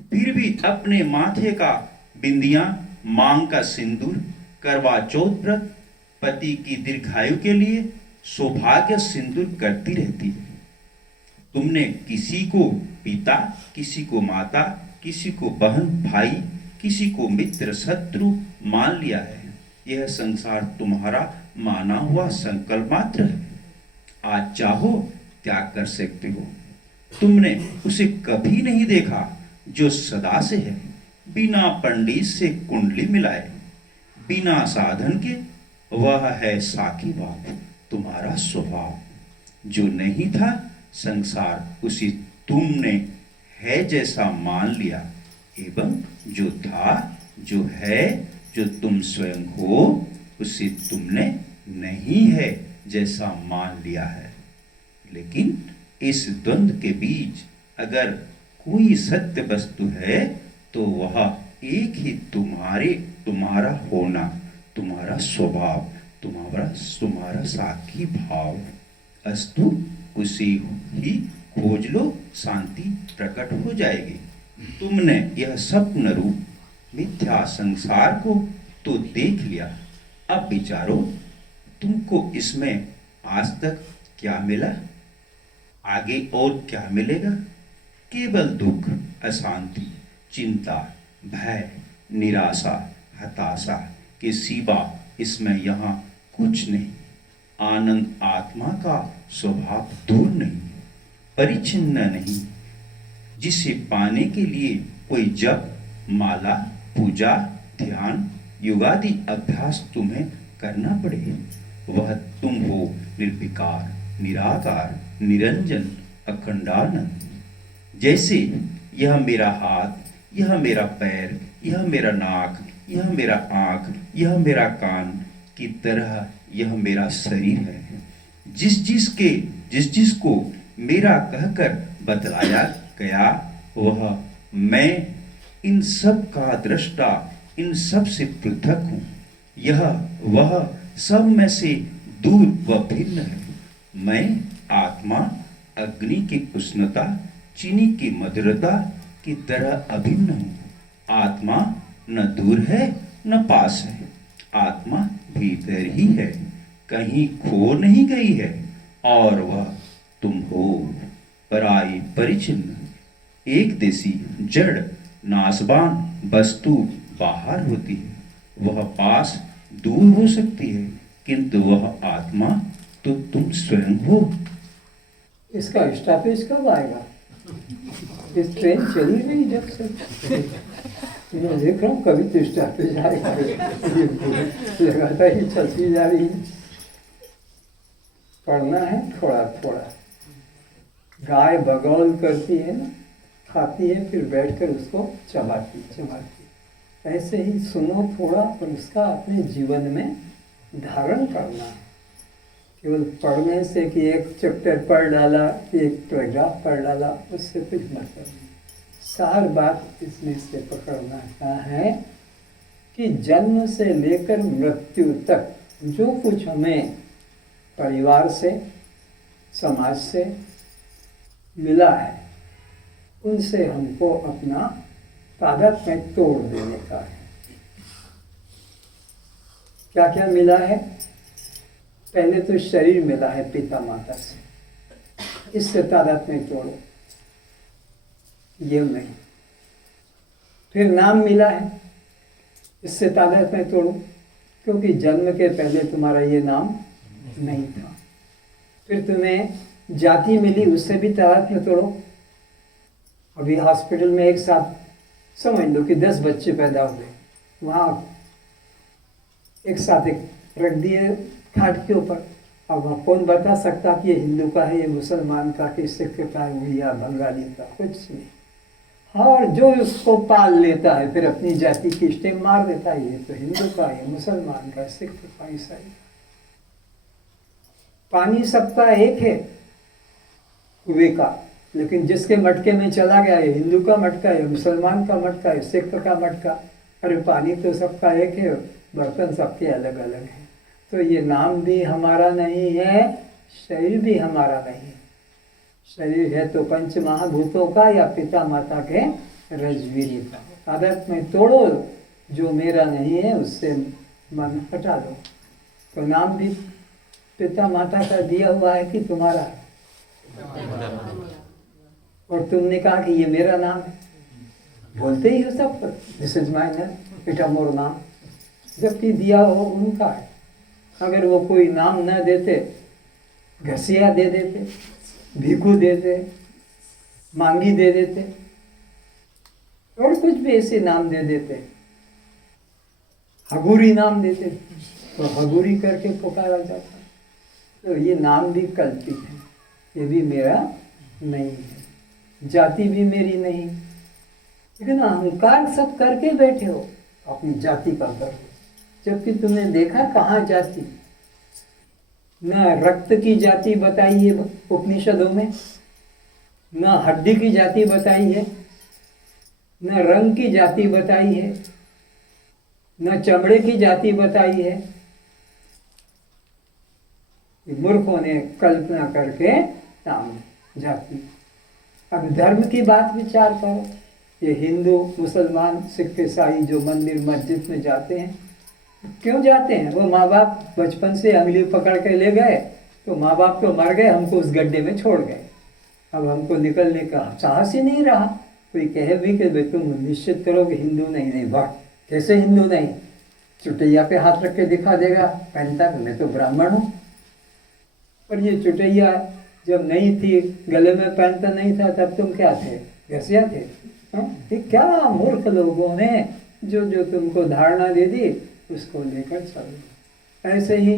फिर भी अपने माथे का बिंदियां, मांग का सिंदूर, करवा चौथ व्रत, पति की दीर्घायु के लिए सौभाग्य सिंदूर करती रहती है। तुमने किसी को पिता, किसी को माता, किसी को बहन भाई, किसी को मित्र शत्रु मान लिया है। यह संसार तुम्हारा माना हुआ संकल्प मात्र है। आज चाहो त्याग कर सकते हो। तुमने उसे कभी नहीं देखा जो सदा से है, बिना पंडित से कुंडली मिलाए, बिना साधन के। वह है साकी बात, तुम्हारा स्वभाव। जो नहीं था संसार, उसी तुमने है जैसा मान लिया, एवं जो था, जो है, जो तुम स्वयं हो, उसे तुमने नहीं है जैसा मान लिया है। लेकिन इस द्वंद्व के बीच अगर कोई सत्य वस्तु है तो वह एक ही तुम्हारा होना, तुम्हारा स्वभाव, तुम्हारा साक्षी भाव। अस्तु, उसे ही खोज लो, शांति प्रकट हो जाएगी। तुमने यह स्वप्न रूप मिथ्या संसार को तो देख लिया, अब विचारो तुमको इसमें आज तक क्या मिला, आगे और क्या मिलेगा? केवल दुख, अशांति, चिंता, भय, निराशा, हताशा के सिवा इसमें यहाँ कुछ नहीं। आनंद आत्मा का स्वभाव दूर नहीं, परिच्छिन्न नहीं, जिसे पाने के लिए कोई जप, माला, पूजा, ध्यान, योगादि अभ्यास तुम्हें करना पड़े। वह तुम हो निर्विकार, निराकार, निरंजन, अखंडानंद। जैसे यह मेरा हाथ, यह मेरा पैर, यह मेरा नाक, यह मेरा आँख, यह मेरा कान की तरह यह मेरा शरीर है। जिस जिसको मेरा कहकर बतलाया गया, वह मैं इन सब का दृष्टा, इन सब से पृथक हूँ। यह वह सब में से दूर व भिन्न है। मैं आत्मा अग्नि की उष्णता, चीनी की मधुरता की तरह अभिन्न हूँ। आत्मा न दूर है न पास है, आत्मा भीतर ही है, कहीं खो नहीं गई है। और वह तुम हो, पराई, परिचिन्न, एक देशी, जड़, नाशवान वस्तु बाहर होती है, वह पास दूर हो सकती है, किंतु वह आत्मा तो तुम स्वयं हो। इसका स्टॉपेज कब आएगा? इस ट्रेन चली नहीं जब से, मैं देख रहा हूँ कभी तो स्टॉपेज आएगा, लगातार ही चलती जा रही है। पढ़ना है थोड़ा थोड़ा। गाय बगौल करती है ना, खाती है, फिर बैठकर उसको चबाती। ऐसे ही सुनो थोड़ा, पर उसका अपने जीवन में धारण करना। केवल पढ़ने से कि एक चैप्टर पढ़ डाला, एक पैराग्राफ पढ़ डाला, उससे कुछ मतलब नहीं। सार बात इसमें से पकड़ना है कि जन्म से लेकर मृत्यु तक जो कुछ हमें परिवार से, समाज से मिला है, उनसे हमको अपना तादात्म्य तोड़ देने का है। क्या क्या मिला है? पहले तो शरीर मिला है पिता माता से, इससे तादात्म्य तोड़ो, ये नहीं। फिर नाम मिला है, इससे तादात्म्य तोड़ो, क्योंकि जन्म के पहले तुम्हारा ये नाम नहीं था। फिर तुम्हें जाति मिली, उससे भी तादात्म्य तोड़ो। अभी हॉस्पिटल में एक साथ समझ लो कि 10 बच्चे पैदा हुए, वहाँ एक साथ एक रख दिए खाट के ऊपर। अब वहाँ कौन बता सकता कि ये हिंदू का है, ये मुसलमान का, कि सिख का है या बंगाली का? कुछ नहीं। और जो उसको पाल लेता है फिर अपनी जाति की स्टेम मार देता है, ये तो हिंदू का है, मुसलमान का, सिख का, ईसाई का। पानी सबका एक है कुएं का, लेकिन जिसके मटके में चला गया, ये हिंदू का मटका है, मुसलमान का मटका है, सिख का मटका, अरे पानी तो सबका एक है, बर्तन सबके अलग अलग हैं। तो ये नाम भी हमारा नहीं है, शरीर भी हमारा नहीं है। शरीर है तो पंच महाभूतों का या पिता माता के रजवीरी का। आदत में तोड़ो, जो मेरा नहीं है उससे मन हटा दो। तो नाम भी पिता माता का दिया हुआ है कि तुम्हारा है? और तुमने कहा कि ये मेरा नाम है, बोलते ही हो सब, this is my name, it more नाम, जबकि दिया हो उनका है। अगर वो कोई नाम न देते, घसिया दे देते, भीखू देते, मांगी दे देते, और कुछ भी ऐसे नाम दे देते, हगूरी नाम देते, तो हगूरी करके पुकारा जाता। तो ये नाम भी कल्पित है, ये भी मेरा नहीं है, जाति भी मेरी नहीं। लेकिन अहंकार सब करके बैठे हो अपनी जाति का गर्व, जबकि तुमने देखा कहाँ जाति? न रक्त की जाति बताई है उपनिषदों में, न हड्डी की जाति बताई है, न रंग की जाति बताई है, न चमड़े की जाति बताई है। मूर्खों ने कल्पना करके नाम जाति। अब धर्म की बात विचार करो, ये हिंदू मुसलमान सिख ईसाई जो मंदिर मस्जिद में जाते हैं, क्यों जाते हैं? वो माँ बाप बचपन से अंगली पकड़ के ले गए, तो माँ बाप तो मर गए, हमको उस गड्ढे में छोड़ गए। अब हमको निकलने का साहस ही नहीं रहा। कोई कहे भी कि भाई तुम निश्चित करो कि हिंदू नहीं, नहीं वाह कैसे हिंदू नहीं? चुटैया पे हाथ रख के दिखा देगा, पहनता मैं तो ब्राह्मण हूँ। पर ये चुटैया जब नहीं थी, गले में पहनता नहीं था, तब तुम क्या थे? घसिया थे। ये क्या मूर्ख लोगों ने जो जो तुमको धारणा दे दी उसको लेकर चलो। ऐसे ही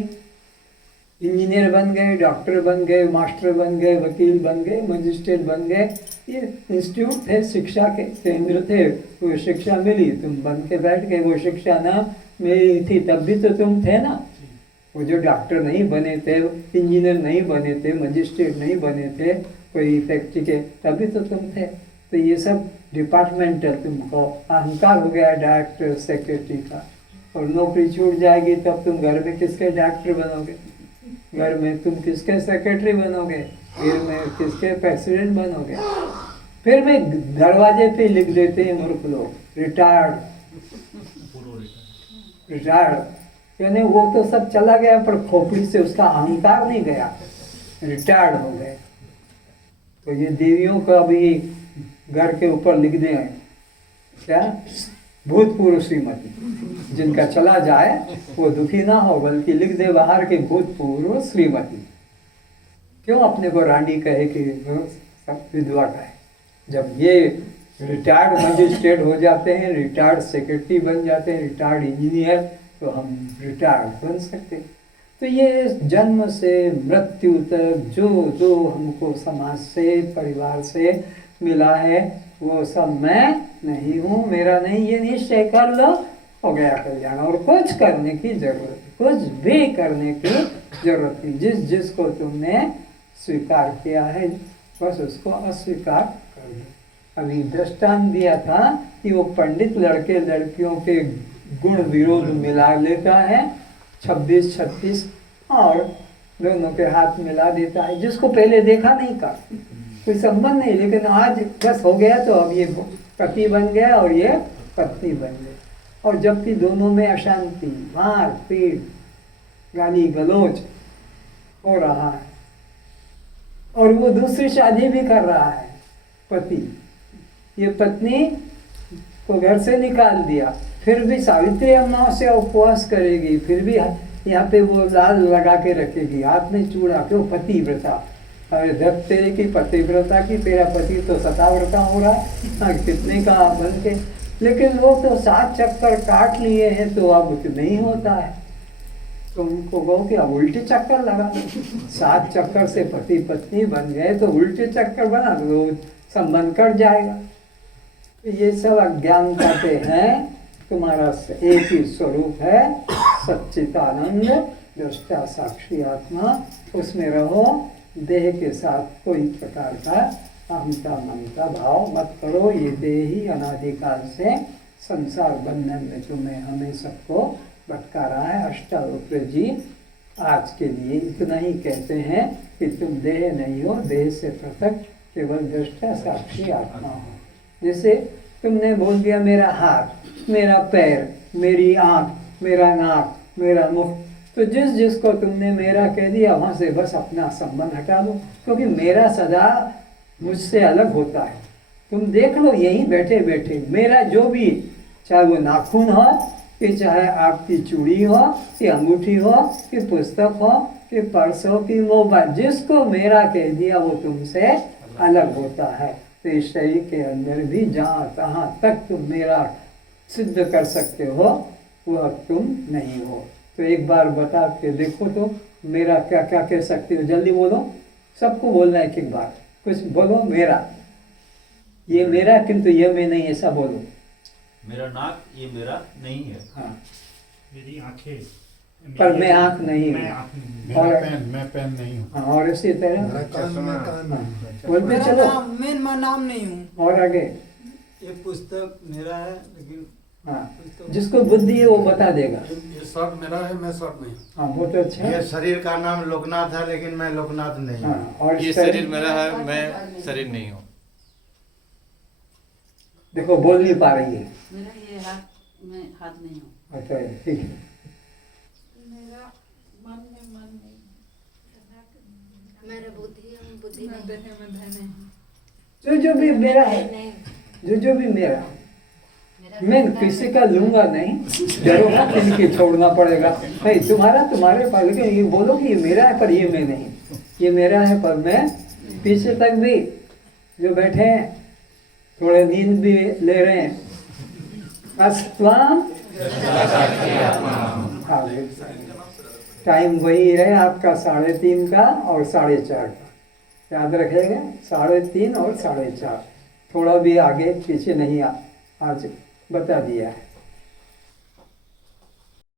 इंजीनियर बन गए, डॉक्टर बन गए, मास्टर बन गए, वकील बन गए, मजिस्ट्रेट बन गए। ये इंस्टीट्यूट थे, शिक्षा के केंद्र थे, वो शिक्षा मिली, तुम बन के बैठ गए। वो शिक्षा ना मिली थी तब भी तो तुम थे ना। वो जो डॉक्टर नहीं बने थे, इंजीनियर नहीं बने थे, मजिस्ट्रेट नहीं बने थे कोई फैक्ट्री के, तभी तो तुम थे। तो ये सब डिपार्टमेंटल तुमको अहंकार हो गया डायरेक्टर सेक्रेटरी का। और नौकरी छूट जाएगी तब तुम घर में किसके डॉक्टर बनोगे, घर में तुम किसके सेक्रेटरी बनोगे, फिर में किसके प्रेसिडेंट बनोगे। फिर में दरवाजे पे लिख देते हैं मूर्ख लोग रिटायर्ड, यानी वो तो सब चला गया पर खोपड़ी से उसका अहंकार नहीं गया, रिटायर्ड हो गए। तो ये देवियों का भी घर के ऊपर लिख दें क्या, भूतपूर्व श्रीमती। जिनका चला जाए वो दुखी ना हो, बल्कि लिख दे बाहर के भूतपूर्व श्रीमती। क्यों अपने को रानी कहे कि सब विधवा कहे? जब ये रिटायर्ड मजिस्ट्रेट हो जाते हैं, रिटायर्ड सेक्रेटरी बन जाते हैं, रिटायर्ड इंजीनियर, तो हम रिटायर्ड बन सकते। तो ये जन्म से मृत्यु तक जो जो हमको समाज से, परिवार से मिला है, वो सब मैं नहीं हूँ, मेरा नहीं। ये निश्चय कर लो, हो गया कल्याण। और कुछ करने की जरूरत, कुछ भी करने की जरूरत नहीं। जिस जिसको तुमने स्वीकार किया है बस उसको अस्वीकार कर दो। अभी दृष्टांत दिया था कि वो पंडित लड़के लड़कियों के गुण विरोध मिला लेता है, 26-36, और दोनों के हाथ मिला देता है, जिसको पहले देखा नहीं था, कोई संबंध नहीं, लेकिन आज बस हो गया तो अब ये पति बन गया और ये पत्नी बन गई। और जबकि दोनों में अशांति, मार पीट, गाली गलौज हो रहा है, और वो दूसरी शादी भी कर रहा है पति। ये पत्नी को घर से निकाल दिया, फिर भी सावित्री अमावस्या उपवास करेगी, फिर भी यहाँ पे वो लाल लगा के रखेगी, हाथ में चूड़ा, क्यों? पतिव्रता। अरे धप तेरे की पतिव्रता की, तेरा पति तो सताव्रता हो रहा है, कितने का बन के। लेकिन वो तो 7 चक्कर काट लिए हैं तो अब नहीं होता है। तो उनको कहो कि अब उल्टे चक्कर लगा दो। 7 चक्कर से पति पत्नी बन गए तो उल्टे चक्कर बना दो, संबंध कट जाएगा। ये सब अज्ञानताते हैं। तुम्हारा एक ही स्वरूप है, सच्चिदानंद दृष्टा साक्षी आत्मा, उसमें रहो। देह के साथ कोई प्रकार का अहंता ममता भाव मत करो। ये देह ही अनादिकाल से संसार बंधन में तुम्हें हमें सबको भटका रहा है। अष्टावक्र जी आज के लिए इतना ही कहते हैं कि तुम देह नहीं हो, देह से पृथक केवल दृष्टा साक्षी आत्मा हो। जैसे तुमने बोल दिया मेरा हाथ, मेरा पैर, मेरी आँख, मेरा नाक, मेरा मुख, तो जिस जिसको तुमने मेरा कह दिया वहाँ से बस अपना संबंध हटा दो, क्योंकि मेरा सदा मुझसे अलग होता है। तुम देख लो यहीं बैठे बैठे मेरा जो भी, चाहे वो नाखून हो, कि चाहे आपकी चूड़ी हो, कि अंगूठी हो, कि पुस्तक हो, कि पर्स हो, कि मोबाइल, जिसको मेरा कह दिया वो तुमसे अलग होता है। तो इस शरीर के अंदर भी जहाँ तहाँ तक तुम मेरा सिद्ध कर सकते हो वो अब तुम नहीं हो। तो एक बार बता के देखो तो मेरा क्या क्या कह सकते हो, जल्दी बोलो, सबको बोलना है एक बार, कुछ बोलो। मेरा, ये मेरा किंतु ये मैं नहीं, ऐसा बोलो। मेरा नाक ये मेरा नहीं है। हाँ, मेरी आंखें, पर मैं आँख नहीं हूँ। मैं पेन नहीं हूँ। हाँ, और इसी तरह बोलते चलो। मैं नाम नहीं हूँ। और आगे, ये पुस्तक मेरा है लेकिन हाँ, जिसको बुद्धि है वो बता देगा। ये सब मेरा है, मैं सब नहीं हूँ। हाँ, वो तो अच्छा है। ये शरीर का नाम लोकनाथ है, लेकिन मैं लोकनाथ नहीं हूँ। हाँ, और ये इसका- शरीर मेरा है, मैं शरीर नहीं हूँ। देखो बोल नहीं पा रही है। मेरा ये हाथ में हाथ नहीं हूँ। अच्छा, ठीक है। मेरा मन में मन नहीं, मेरा बुद्धि है, बुद्धि मैं नहीं। देह में देह नहीं। जो भी मेरा है, जो भी मेरा, मैं किसी का लूंगा नहीं, डरोगा किनके छोड़ना पड़ेगा। नहीं, तुम्हारा तुम्हारे पास, लेकिन ये बोलो कि ये मेरा है पर ये मैं नहीं, ये मेरा है पर मैं। पीछे तक भी जो बैठे हैं, थोड़े नींद भी ले रहे हैं, अस्वाम टाइम वही है आपका 3:30 का और 4:30 का। याद रखिएगा, 3:30 और 4:30, थोड़ा भी आगे पीछे नहीं आज बता दिया है।